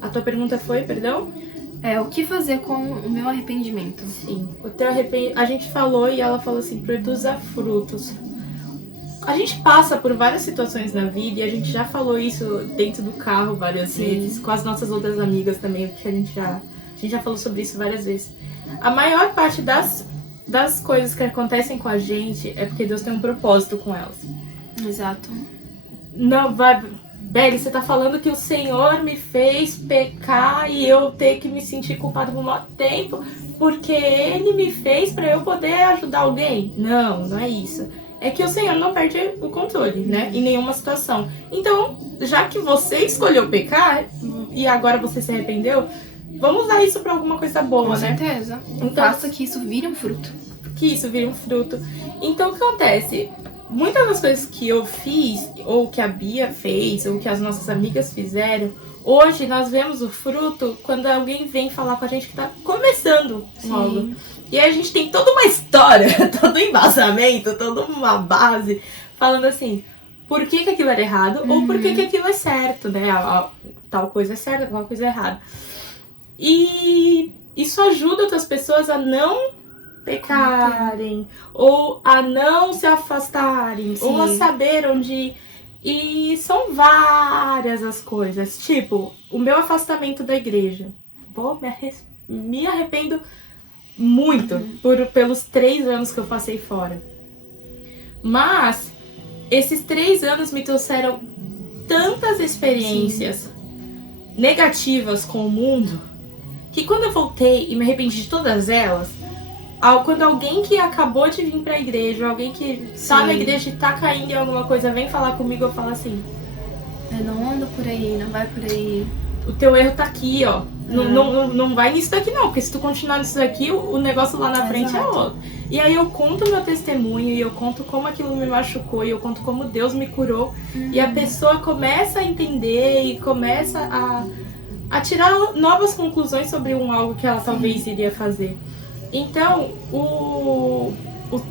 A tua pergunta foi, perdão? O que fazer com o meu arrependimento? Sim. O teu a gente falou e ela falou assim, produza frutos. A gente passa por várias situações na vida e a gente já falou isso dentro do carro várias vezes, com as nossas outras amigas também, que a gente já falou sobre isso várias vezes. A maior parte das coisas que acontecem com a gente é porque Deus tem um propósito com elas. Exato. Não, vai... Beli, você tá falando que o Senhor me fez pecar e eu ter que me sentir culpado por muito tempo porque Ele me fez pra eu poder ajudar alguém? Não, não é isso. É que o Senhor não perde o controle, né? Em nenhuma situação. Então, já que você escolheu pecar e agora você se arrependeu, vamos usar isso pra alguma coisa boa, né? Com certeza. Então, faça que isso vire um fruto. Que isso vire um fruto. Então, o que acontece? Muitas das coisas que eu fiz, ou que a Bia fez, ou que as nossas amigas fizeram, hoje nós vemos o fruto quando alguém vem falar com a gente que tá começando algo. E aí a gente tem toda uma história, todo um embasamento, toda uma base, falando assim, por que aquilo era errado, ou por que aquilo é certo, né? Tal coisa é certa, tal coisa é errada. E isso ajuda outras pessoas a não pecarem, ou a não se afastarem, ou a saber onde ir. E são várias as coisas, tipo, o meu afastamento da igreja. Pô, me arrependo muito pelos 3 anos que eu passei fora. Mas esses 3 anos me trouxeram tantas experiências negativas com o mundo, que quando eu voltei e me arrependi de todas elas, quando alguém que acabou de vir pra igreja, alguém que tá na igreja e tá caindo em alguma coisa, vem falar comigo, eu falo assim, não anda por aí, não vai por aí. O teu erro tá aqui, ó. Não vai nisso daqui não, porque se tu continuar nisso daqui, o negócio lá na frente é outro. E aí eu conto meu testemunho, e eu conto como aquilo me machucou, e eu conto como Deus me curou. E a pessoa começa a entender e começa a tirar novas conclusões sobre algo que ela talvez iria fazer. Então, o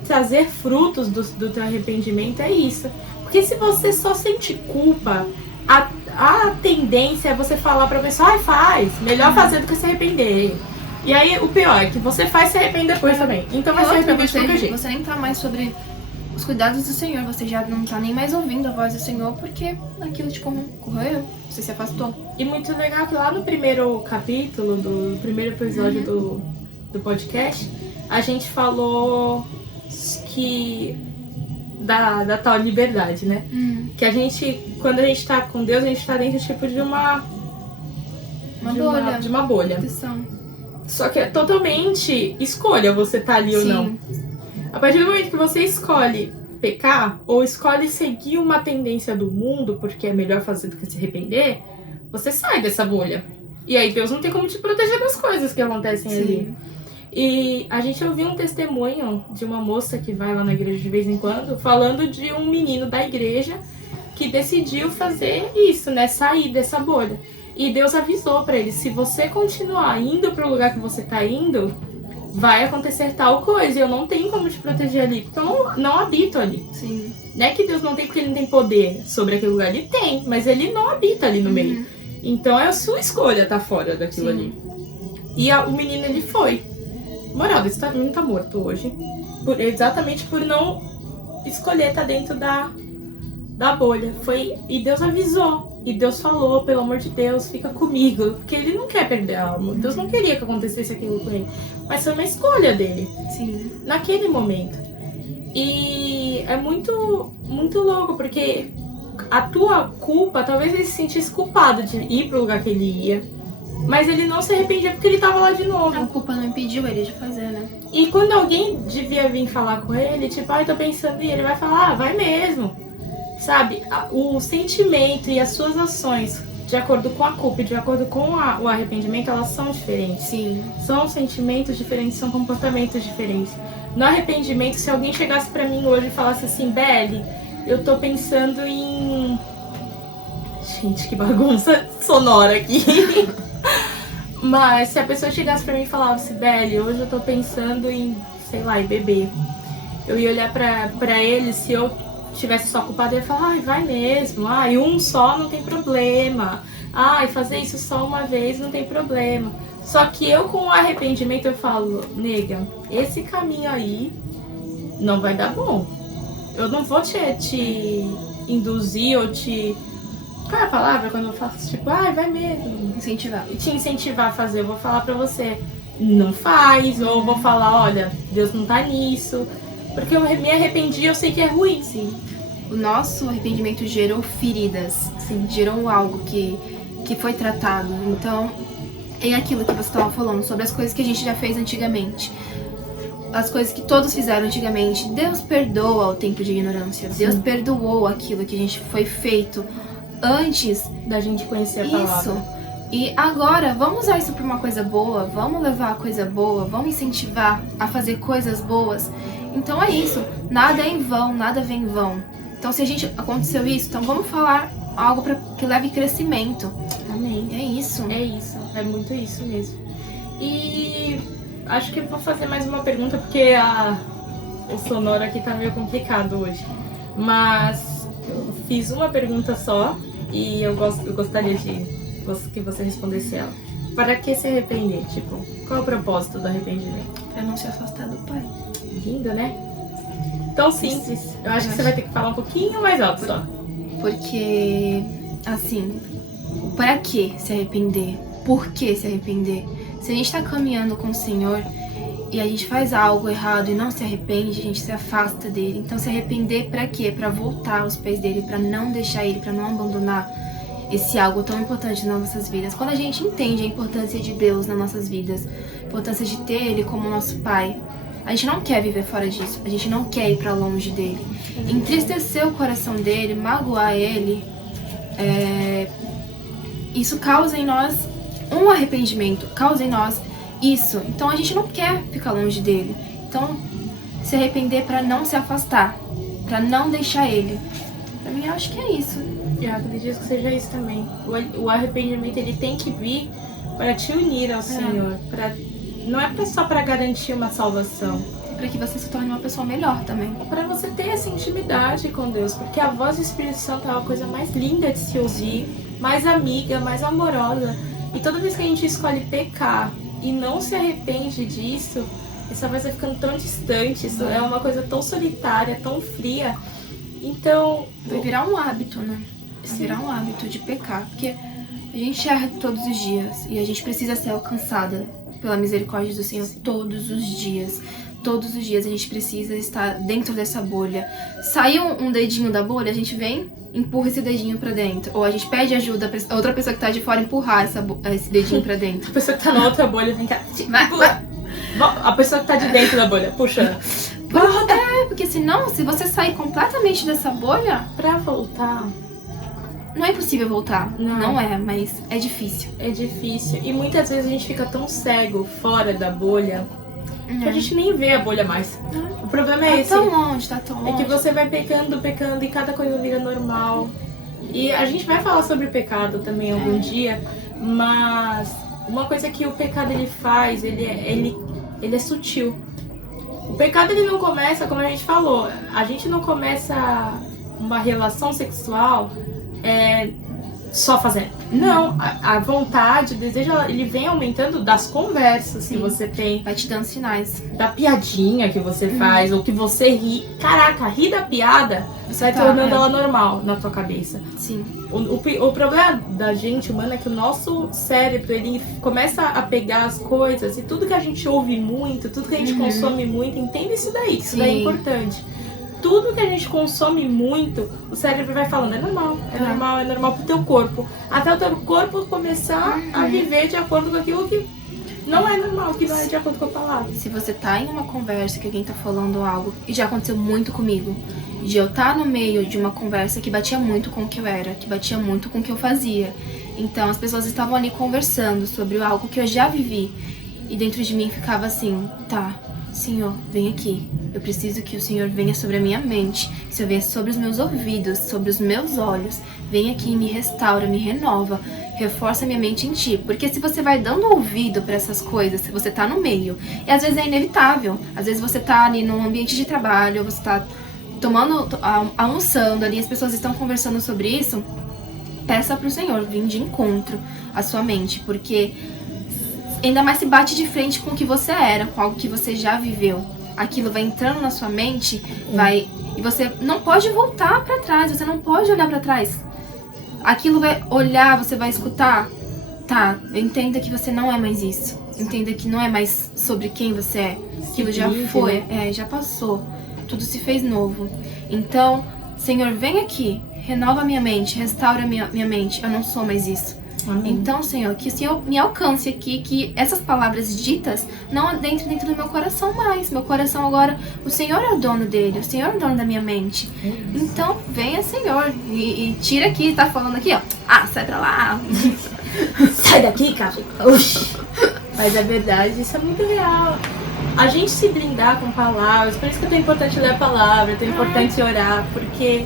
trazer frutos do teu arrependimento é isso. Porque se você só sente culpa, a tendência é você falar pra pessoa, faz, melhor fazer do que se arrepender. E aí, o pior é que você faz se arrepender depois também. Então vai se arrepender de qualquer jeito. Você nem tá mais sobre os cuidados do Senhor. Você já não tá nem mais ouvindo a voz do Senhor, porque aquilo te corroeu. Você se afastou. E muito legal que lá no primeiro capítulo, do primeiro episódio do podcast, a gente falou que da tal liberdade, né? Que a gente, quando a gente tá com Deus, a gente tá dentro tipo de uma bolha. Proteção. Só que é totalmente escolha você tá ali ou não. A partir do momento que você escolhe pecar ou escolhe seguir uma tendência do mundo, porque é melhor fazer do que se arrepender, você sai dessa bolha. E aí Deus não tem como te proteger das coisas que acontecem ali. E a gente ouviu um testemunho de uma moça que vai lá na igreja de vez em quando, falando de um menino da igreja que decidiu fazer isso, né? Sair dessa bolha. E Deus avisou pra ele, se você continuar indo pro lugar que você tá indo, vai acontecer tal coisa. E eu não tenho como te proteger ali, porque eu não habito ali. Sim. Não é que Deus não tem porque ele não tem poder sobre aquele lugar. Ele tem, mas ele não habita ali no meio. Então é a sua escolha estar fora daquilo ali. E o menino, ele foi. Moral, esse menino tá morto hoje. Exatamente por não escolher estar dentro da bolha. E Deus avisou. E Deus falou, pelo amor de Deus, fica comigo. Porque ele não quer perder a alma. Deus não queria que acontecesse aquilo com ele. Mas foi uma escolha dele. Sim. Naquele momento. E é muito, muito louco, porque a tua culpa, talvez ele se sentisse culpado de ir pro lugar que ele ia. Mas ele não se arrependia porque ele tava lá de novo. A culpa não impediu ele de fazer, né? E quando alguém devia vir falar com ele, tipo, tô pensando em ir, ele vai falar, vai mesmo. Sabe? O sentimento e as suas ações, de acordo com a culpa e de acordo com o arrependimento, elas são diferentes. Sim. São sentimentos diferentes, são comportamentos diferentes. No arrependimento, se alguém chegasse pra mim hoje e falasse assim, Belle, eu tô pensando em... Gente, que bagunça sonora aqui. Mas se a pessoa chegasse pra mim e falasse, Belle, hoje eu tô pensando em, sei lá, em beber. Eu ia olhar pra ele, se eu tivesse só culpado, eu ia falar, vai mesmo. E um só não tem problema. Fazer isso só uma vez não tem problema. Só que eu, com o arrependimento, eu falo, nega, esse caminho aí não vai dar bom. Eu não vou te induzir ou te... Qual é a palavra quando eu faço, tipo, vai mesmo? Incentivar. Te incentivar a fazer. Eu vou falar pra você, não faz. Ou vou falar, olha, Deus não tá nisso. Porque eu me arrependi, eu sei que é ruim. Sim. O nosso arrependimento gerou feridas. Sim. Gerou algo que foi tratado. Então, é aquilo que você estava falando, sobre as coisas que a gente já fez antigamente. As coisas que todos fizeram antigamente. Deus perdoa o tempo de ignorância. Sim. Deus perdoou aquilo que a gente foi feito antes da gente conhecer a palavra. Isso. E agora, vamos usar isso para uma coisa boa, vamos levar a coisa boa, vamos incentivar a fazer coisas boas. Então é isso, nada é em vão, nada vem em vão. Então se a gente aconteceu isso, então vamos falar algo que leve crescimento. Amém. É isso. É isso, é muito isso mesmo. E acho que eu vou fazer mais uma pergunta, porque o sonoro aqui tá meio complicado hoje. Mas eu fiz uma pergunta só e eu gostaria que você respondesse ela. Para que se arrepender? Tipo, qual é o propósito do arrependimento? Para não se afastar do Pai. Lindo, né? Tão simples. Eu acho que você vai ter que falar um pouquinho mais alto só. Porque, assim, para que se arrepender? Por que se arrepender? Se a gente tá caminhando com o Senhor e a gente faz algo errado e não se arrepende, a gente se afasta dele. Então se arrepender pra quê? Pra voltar aos pés dele, pra não deixar ele, pra não abandonar esse algo tão importante nas nossas vidas. Quando a gente entende a importância de Deus nas nossas vidas, a importância de ter ele como nosso Pai, a gente não quer viver fora disso, a gente não quer ir pra longe dele. Entristecer o coração dele, magoar ele, isso causa em nós um arrependimento, causa em nós isso. Então a gente não quer ficar longe dele. Então se arrepender pra não se afastar, pra não deixar ele. Pra mim eu acho que é isso. Eu acredito que seja isso também. O arrependimento, ele tem que vir para te unir ao Senhor. Não é só para garantir uma salvação. Para que você se torne uma pessoa melhor também. Para você ter essa intimidade com Deus. Porque a voz do Espírito Santo é uma coisa mais linda de se ouvir, mais amiga, mais amorosa. E toda vez que a gente escolhe pecar e não se arrepende disso, essa voz vai ficando tão distante, isso é uma coisa tão solitária, tão fria. Então... vai virar um hábito, né? Vai virar um hábito de pecar. Porque a gente erra todos os dias e a gente precisa ser alcançada pela misericórdia do Senhor todos os dias. Todos os dias a gente precisa estar dentro dessa bolha. Saiu um dedinho da bolha, a gente vem, empurra esse dedinho pra dentro. Ou a gente pede ajuda pra outra pessoa que tá de fora empurrar esse dedinho pra dentro. A pessoa que tá na outra bolha, vem cá. A pessoa que tá de dentro da bolha, puxa. Porque senão, se você sair completamente dessa bolha... pra voltar... não é impossível voltar. Não é, mas é difícil. É difícil. E muitas vezes a gente fica tão cego fora da bolha que a gente nem vê a bolha mais. O problema é esse. Tá tão longe, tá tão longe. É que você vai pecando e cada coisa vira normal. E a gente vai falar sobre o pecado também algum dia, mas uma coisa que o pecado ele faz, ele é sutil. O pecado ele não começa, como a gente falou, a gente não começa uma relação sexual só fazendo. Não, a vontade, o desejo, ele vem aumentando das conversas que você tem. Vai te dando sinais. Da piadinha que você faz, ou que você ri. Caraca, ri da piada, você vai tornando ela normal na tua cabeça. Sim. O problema da gente humana é que o nosso cérebro, ele começa a pegar as coisas e tudo que a gente ouve muito, tudo que a gente consome muito, entenda isso daí, que isso daí é importante. Tudo que a gente consome muito, o cérebro vai falando, é normal pro teu corpo. Até o teu corpo começar a viver de acordo com aquilo que não é normal, que não é de acordo com a palavra. Se você tá em uma conversa que alguém tá falando algo, e já aconteceu muito comigo, de eu estar no meio de uma conversa que batia muito com o que eu era, que batia muito com o que eu fazia. Então as pessoas estavam ali conversando sobre algo que eu já vivi, e dentro de mim ficava assim, tá, Senhor, vem aqui. Eu preciso que o Senhor venha sobre a minha mente, que o Senhor venha sobre os meus ouvidos, sobre os meus olhos. Vem aqui e me restaura, me renova, reforça minha mente em Ti. Porque se você vai dando ouvido para essas coisas, se você tá no meio, e às vezes é inevitável. Às vezes você tá ali num ambiente de trabalho, você tá almoçando ali, as pessoas estão conversando sobre isso, peça pro Senhor vir de encontro à sua mente, porque ainda mais se bate de frente com o que você era, com algo que você já viveu. Aquilo vai entrando na sua mente, e você não pode voltar pra trás, você não pode olhar pra trás. Aquilo vai olhar, você vai escutar. Tá, entenda que você não é mais isso. Entenda que não é mais sobre quem você é. Aquilo já foi, já passou. Tudo se fez novo. Então, Senhor, vem aqui, renova minha mente, restaura minha mente. Eu não sou mais isso. Amém. Então, Senhor, que o Senhor me alcance aqui, que essas palavras ditas não adentrem dentro do meu coração mais. Meu coração agora, o Senhor é o dono dele, o Senhor é o dono da minha mente. Então, venha, Senhor, e tira aqui, tá falando aqui, ó. Ah, sai pra lá. Sai daqui, cara. Oxi. Mas é verdade, isso é muito real. A gente se blindar com palavras, por isso que é tão importante ler a palavra, é tão importante orar, porque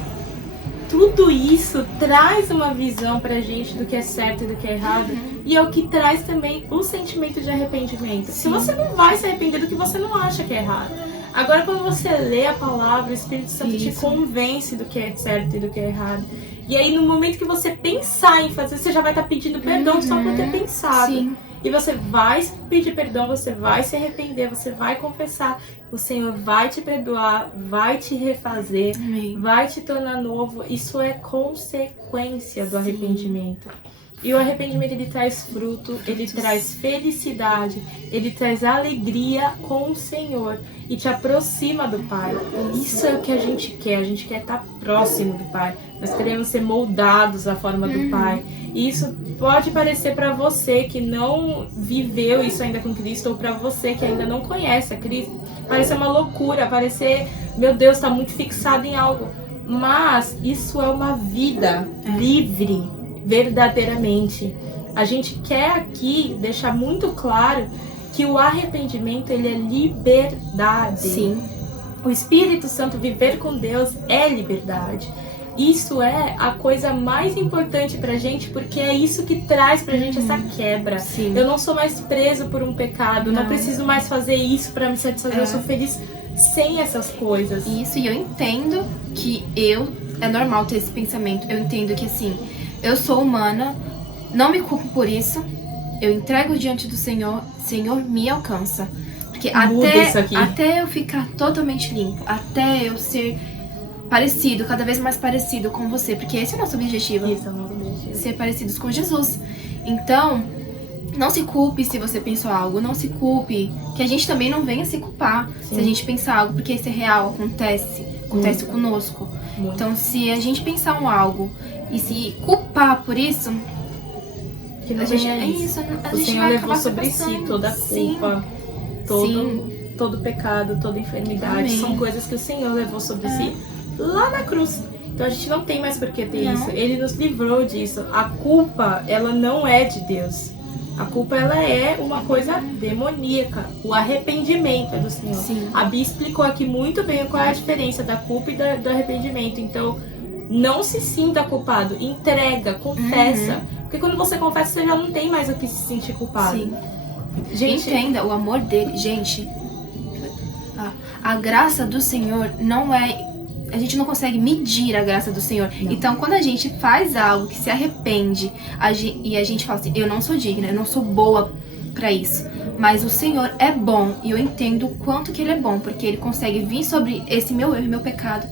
tudo isso traz uma visão pra gente do que é certo e do que é errado. E é o que traz também o sentimento de arrependimento. Se você não vai se arrepender do que você não acha que é errado. Agora, quando você lê a palavra, o Espírito Santo te convence do que é certo e do que é errado. E aí, no momento que você pensar em fazer, você já vai estar pedindo perdão só por ter pensado. Sim. E você vai pedir perdão, você vai se arrepender, você vai confessar. O Senhor vai te perdoar, vai te refazer, vai te tornar novo. Isso é consequência do arrependimento. E o arrependimento, ele traz fruto, ele traz felicidade, ele traz alegria com o Senhor e te aproxima do Pai. Isso é o que a gente quer estar próximo do Pai. Nós queremos ser moldados à forma do Pai. E isso pode parecer para você que não viveu isso ainda com Cristo, ou para você que ainda não conhece a Cristo, parecer uma loucura, parecer, meu Deus, está muito fixado em algo. Mas isso é uma vida livre, verdadeiramente. A gente quer aqui deixar muito claro que o arrependimento, ele é liberdade. Sim. O Espírito Santo, viver com Deus, é liberdade. Isso é a coisa mais importante pra gente, porque é isso que traz pra gente essa quebra. Sim. Eu não sou mais preso por um pecado, não preciso mais fazer isso pra me satisfazer, eu sou feliz sem essas coisas. Isso, e eu entendo que é normal ter esse pensamento. Eu entendo que, assim, eu sou humana, não me culpo por isso. eu entrego diante do Senhor, Senhor me alcança. Porque até eu ficar totalmente limpo, até eu ser parecido, cada vez mais parecido com você, porque esse é o nosso objetivo. Isso é o nosso objetivo. Ser parecidos com Jesus. Então, não se culpe se você pensou algo, não se culpe, que a gente também não venha se culpar se a gente pensar algo, porque isso é real, acontece conosco. Muito. Então, se a gente pensar algo e se culpar por isso, Que não a gente, venha isso. a O gente Senhor vai levou acabar sobre si passando. toda a culpa, todo pecado, toda enfermidade. Amém. São coisas que o Senhor levou sobre si lá na cruz. Então a gente não tem mais por que ter isso. Ele nos livrou disso. A culpa, ela não é de Deus. A culpa, ela é uma coisa demoníaca. O arrependimento é do Senhor. Sim. A Bia explicou aqui muito bem qual é a diferença da culpa e do arrependimento. Então, não se sinta culpado. Entrega, confessa. Porque quando você confessa, você já não tem mais o que se sentir culpado. Sim. Gente, Entenda o amor dele. Gente, a graça do Senhor não é... A gente não consegue medir a graça do Senhor. Não. Então, quando a gente faz algo que se arrepende e a gente fala assim, eu não sou digna, eu não sou boa pra isso. Mas o Senhor é bom e eu entendo o quanto que Ele é bom, porque Ele consegue vir sobre esse meu erro, meu pecado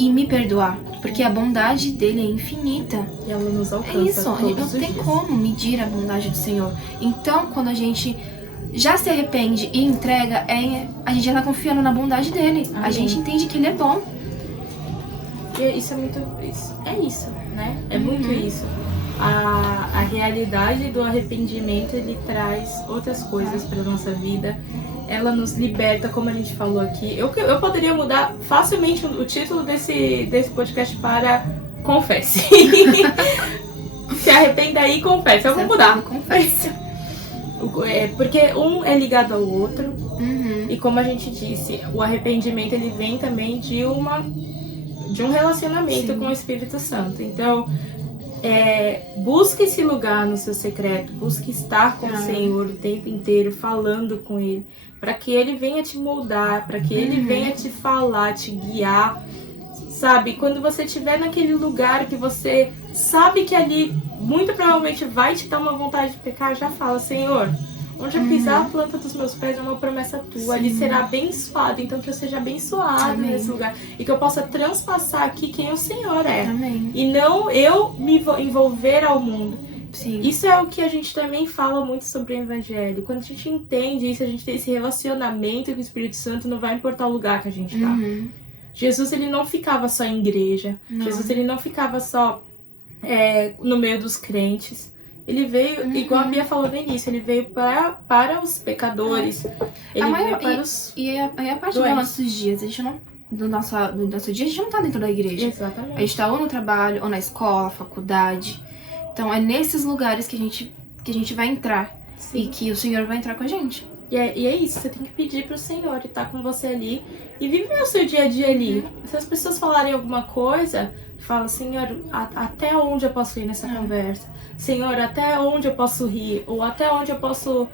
e me perdoar. Porque a bondade dele é infinita. e ela nos alcança É isso, todos não os tem dias. como medir a bondade do Senhor. Então, quando a gente já se arrepende e entrega, a gente já tá confiando na bondade dele. Amém. A gente entende que ele é bom. E isso é muito... É isso, né? É muito isso. A realidade do arrependimento, ele traz outras coisas pra nossa vida. Ela nos liberta, como a gente falou aqui. Eu poderia mudar facilmente o título desse podcast para Confesse. Se arrependa e confesse. Eu vou mudar. Confessa. Porque um é ligado ao outro. Uhum. E como a gente disse, o arrependimento ele vem também de um relacionamento Sim. com o Espírito Santo. Então, busque esse lugar no seu secreto, busque estar com o Senhor o tempo inteiro, falando com Ele, para que Ele venha te moldar, para que Ele venha te falar, te guiar. Sabe, quando você estiver naquele lugar que você sabe que ali muito provavelmente vai te dar uma vontade de pecar, já fala, Senhor, onde eu pisar a planta dos meus pés é uma promessa tua, Sim. ali será abençoado, então que eu seja abençoado Amém. nesse lugar e que eu possa transpassar aqui quem o Senhor é. Amém. E não eu me envolver ao mundo. Sim. Isso é o que a gente também fala muito sobre o Evangelho. Quando a gente entende isso, a gente tem esse relacionamento com o Espírito Santo, não vai importar o lugar que a gente tá. Uhum. Jesus, ele não ficava só em igreja. Não. Jesus, ele não ficava só no meio dos crentes. Ele veio, igual a Bia falou no início, ele veio para os pecadores. Ele veio para os E a parte dos doentes. nossos dias, a gente não... No nosso dia, a gente não tá dentro da igreja. A Exatamente. gente tá ou no trabalho, ou na escola, faculdade. Então é nesses lugares que a gente vai entrar. Sim. E que o Senhor vai entrar com a gente. E é isso, você tem que pedir pro Senhor estar com você ali e viver o seu dia a dia ali. Se as pessoas falarem alguma coisa, fala, Senhor, até onde eu posso ir nessa conversa? Senhor, até onde eu posso rir? Ou até onde eu posso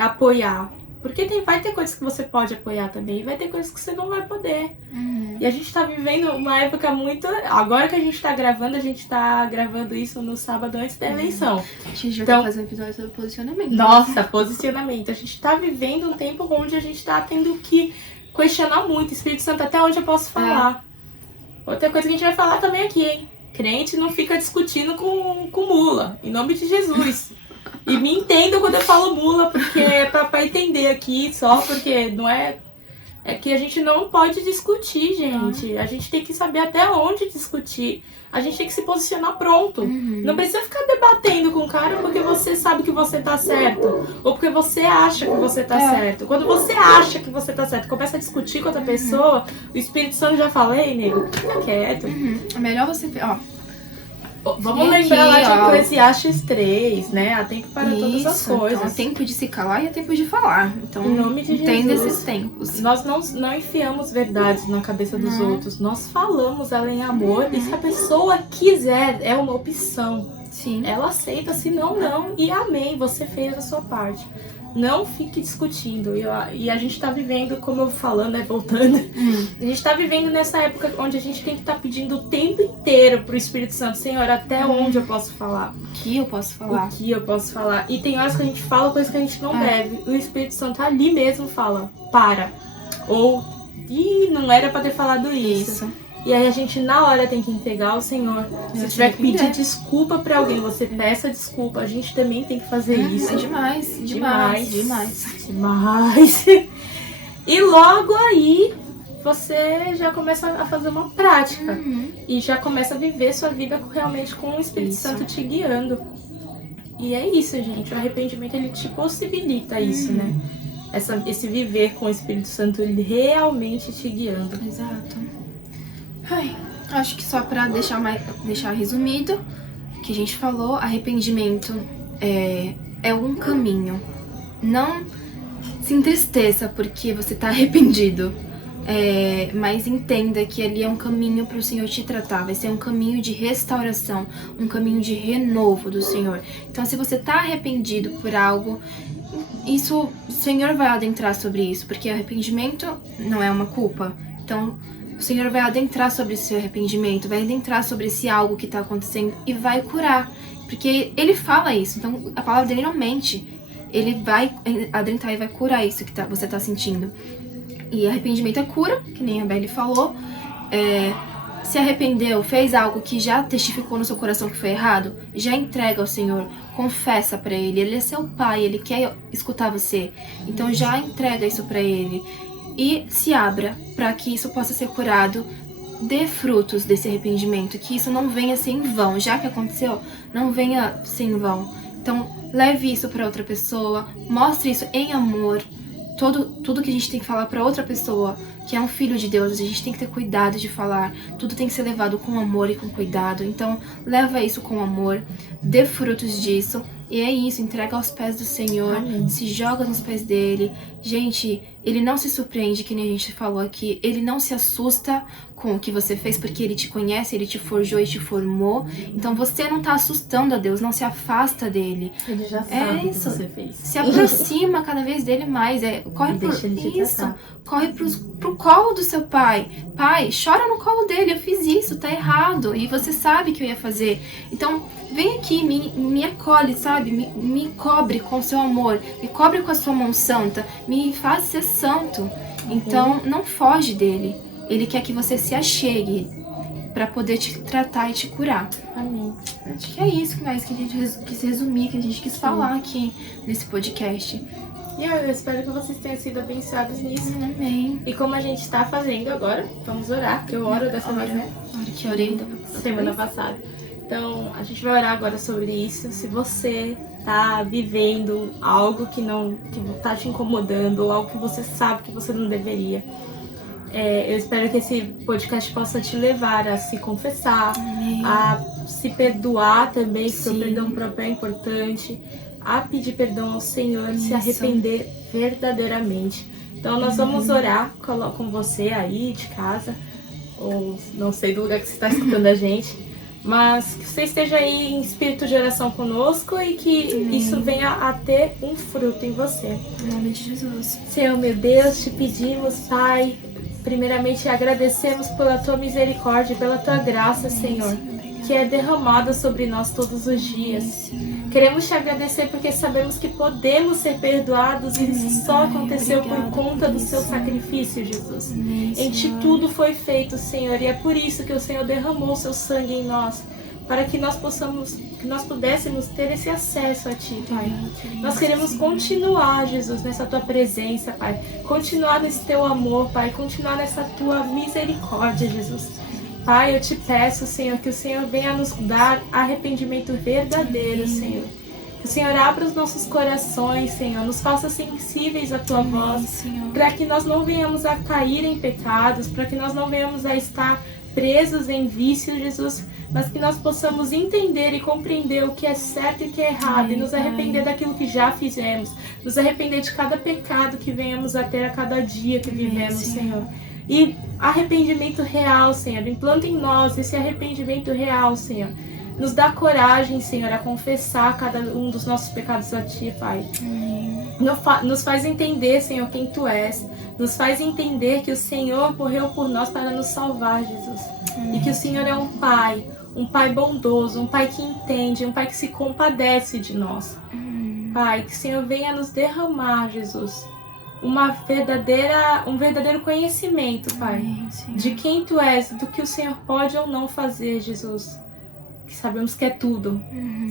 apoiar? Porque vai ter coisas que você pode apoiar também, e vai ter coisas que você não vai poder. E a gente tá vivendo uma época muito... Agora que a gente tá gravando isso no sábado antes da eleição. A gente vai Então- fazer um episódio sobre posicionamento. Nossa, posicionamento. A gente tá vivendo um tempo onde a gente tá tendo que questionar muito. Espírito Santo, até onde eu posso falar? Outra coisa que a gente vai falar também aqui, hein? Crente não fica discutindo com mula, em nome de Jesus. E me entendam quando eu falo mula, porque é pra entender aqui só, porque não é... É que a gente não pode discutir, gente. A gente tem que saber até onde discutir. A gente tem que se posicionar pronto. Não precisa ficar debatendo com o cara porque você sabe que você tá certo. Ou porque você acha que você tá certo. Quando você acha que você tá certo, começa a discutir com outra pessoa, o Espírito Santo já falei, nego, fica quieto. É melhor você... Ó, Vamos Vem lembrar lá aqui, de ó. Eclesiastes 3, né? Há tempo para todas as isso, coisas. então é tempo de se calar e é tempo de falar. Então, Em nome de entenda Jesus. esses tempos. Nós não enfiamos verdades na cabeça dos outros. Nós falamos ela em amor. E se a pessoa quiser, é uma opção. Sim. Ela aceita, se não, não. E amém, você fez a sua parte. não fique discutindo. E a gente tá vivendo, como eu falando, né, voltando, a gente tá vivendo nessa época onde a gente tem que estar pedindo o tempo inteiro pro Espírito Santo, Senhor, até onde eu posso falar? O que eu posso falar? O que eu posso falar? E tem horas que a gente fala coisas que a gente não deve. O Espírito Santo ali mesmo fala, para. Ou, não era pra ter falado isso. E aí a gente na hora tem que entregar ao Senhor. Se tiver que pedir desculpa pra alguém, você peça desculpa. A gente também tem que fazer isso. É demais. E logo aí você já começa a fazer uma prática. E já começa a viver sua vida realmente com o Espírito Santo te guiando. E é isso, gente. O arrependimento, ele te possibilita isso, né? Esse viver com o Espírito Santo, ele realmente te guiando. Exato. Ai, acho que só pra deixar resumido, o que a gente falou, arrependimento é um caminho. Não se entristeça porque você tá arrependido, mas entenda que ali é um caminho pro Senhor te tratar, vai ser um caminho de restauração, um caminho de renovo do Senhor. Então, se você tá arrependido por algo, o Senhor vai adentrar sobre isso, porque arrependimento não é uma culpa. Então, o Senhor vai adentrar sobre esse arrependimento, vai adentrar sobre esse algo que está acontecendo e vai curar. Porque Ele fala isso, então a palavra dele não mente. Ele vai adentrar e vai curar isso que você está sentindo. E arrependimento é cura, que nem a Belle falou. Se arrependeu, fez algo que já testificou no seu coração que foi errado, já entrega ao Senhor, confessa pra Ele. Ele é seu Pai, Ele quer escutar você. Então já entrega isso pra Ele. E se abra para que isso possa ser curado, dê frutos desse arrependimento, que isso não venha ser em vão, já que aconteceu, não venha ser em vão. Então, leve isso para outra pessoa, mostre isso em amor. Tudo que a gente tem que falar para outra pessoa, que é um filho de Deus, a gente tem que ter cuidado de falar, tudo tem que ser levado com amor e com cuidado. Então, leva isso com amor, dê frutos disso. E é isso, entrega aos pés do Senhor, se joga nos pés dele. Gente, ele não se surpreende, que nem a gente falou aqui, ele não se assusta com o que você fez, porque ele te conhece, ele te forjou e te formou. Então você não tá assustando a Deus, não se afasta dele. Ele já sabe o que você fez. Se aproxima cada vez dele mais, corre pro colo do seu pai. Pai, chora no colo dele, eu fiz isso, tá errado, e você sabe que eu ia fazer. Então, vem aqui, me acolhe, sabe? Me cobre com o seu amor, me cobre com a sua mão santa, me faz ser santo. Então, não foge dele. Ele quer que você se achegue pra poder te tratar e te curar. Amém. Acho que é isso mais que a gente quis resumir, que a gente quis falar aqui nesse podcast. E eu espero que vocês tenham sido abençoados nisso. Amém. E como a gente tá fazendo agora, vamos orar, que eu oro dessa vez, né? Hora que eu orei semana passada. Então, a gente vai orar agora sobre isso. Se você tá vivendo algo que tá te incomodando, ou algo que você sabe que você não deveria, eu espero que esse podcast possa te levar a se confessar, a se perdoar também, porque o perdão próprio é importante, a pedir perdão ao Senhor, se arrepender verdadeiramente. Então nós vamos orar com você aí de casa, ou não sei do lugar que você está escutando a gente, mas que você esteja aí em espírito de oração conosco e que isso venha a ter um fruto em você. Em nome de Jesus. Senhor, meu Deus, te pedimos, Pai, primeiramente agradecemos pela Tua misericórdia, pela Tua graça, Senhor, que é derramada sobre nós todos os dias. Queremos te agradecer porque sabemos que podemos ser perdoados e isso só aconteceu por conta do seu sacrifício, Jesus. Em Ti tudo foi feito, Senhor, e é por isso que o Senhor derramou o seu sangue em nós, para que nós pudéssemos ter esse acesso a Ti, Pai. Nós queremos continuar, Jesus, nessa Tua presença, Pai. Continuar nesse Teu amor, Pai. Continuar nessa Tua misericórdia, Jesus. Pai, eu te peço, Senhor, que o Senhor venha nos dar arrependimento verdadeiro, Senhor. Que o Senhor abra os nossos corações, Senhor, nos faça sensíveis à Tua voz, para que nós não venhamos a cair em pecados, para que nós não venhamos a estar presos em vícios, Jesus, mas que nós possamos entender e compreender o que é certo e o que é errado, e nos arrepender daquilo que já fizemos, nos arrepender de cada pecado que venhamos a ter a cada dia que vivemos, Senhor. E arrependimento real, Senhor. Implanta em nós esse arrependimento real, Senhor. Nos dá coragem, Senhor, a confessar cada um dos nossos pecados a Ti, Pai. Nos faz entender, Senhor, quem Tu és. Nos faz entender que o Senhor morreu por nós para nos salvar, Jesus. E que o Senhor é um Pai bondoso, um Pai que entende, um Pai que se compadece de nós. Pai, que o Senhor venha nos derramar, Jesus, um verdadeiro conhecimento, Pai, de quem Tu és, do que o Senhor pode ou não fazer, Jesus. Que sabemos que é tudo.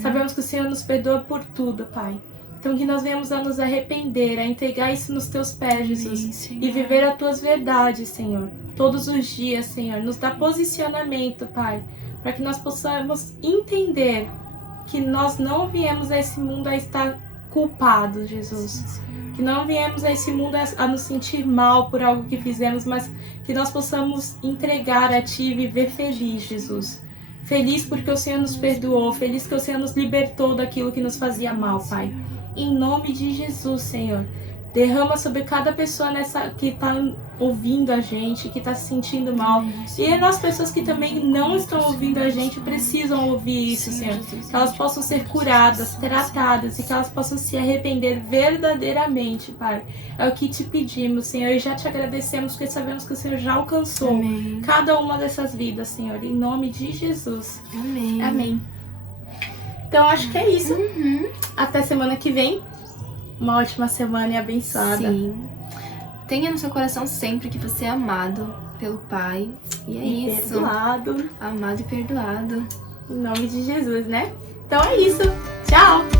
Sabemos que o Senhor nos perdoa por tudo, Pai. Então que nós venhamos a nos arrepender, a entregar isso nos Teus pés, Jesus, e viver as Tuas verdades, Senhor, todos os dias, Senhor. Nos dá posicionamento, Pai, para que nós possamos entender que nós não viemos a esse mundo a estar culpados, Jesus. Que não viemos a esse mundo a nos sentir mal por algo que fizemos, mas que nós possamos entregar a Ti e viver feliz, Jesus. Feliz porque o Senhor nos perdoou, feliz que o Senhor nos libertou daquilo que nos fazia mal, Pai. Em nome de Jesus, Senhor, derrama sobre cada pessoa que está ouvindo a gente, que está se sentindo mal. E as pessoas que também não estão ouvindo a gente precisam ouvir isso, Senhor. Que elas possam ser curadas, tratadas e que elas possam se arrepender verdadeiramente, Pai. É o que Te pedimos, Senhor, e já Te agradecemos porque sabemos que o Senhor já alcançou cada uma dessas vidas, Senhor. Em nome de Jesus. Amém. Então, acho que é isso. Até semana que vem. Uma ótima semana e abençoada. Sim. Tenha no seu coração sempre que você é amado pelo Pai. E é isso. Perdoado. Amado e perdoado. Em nome de Jesus, né? Então é isso. Tchau!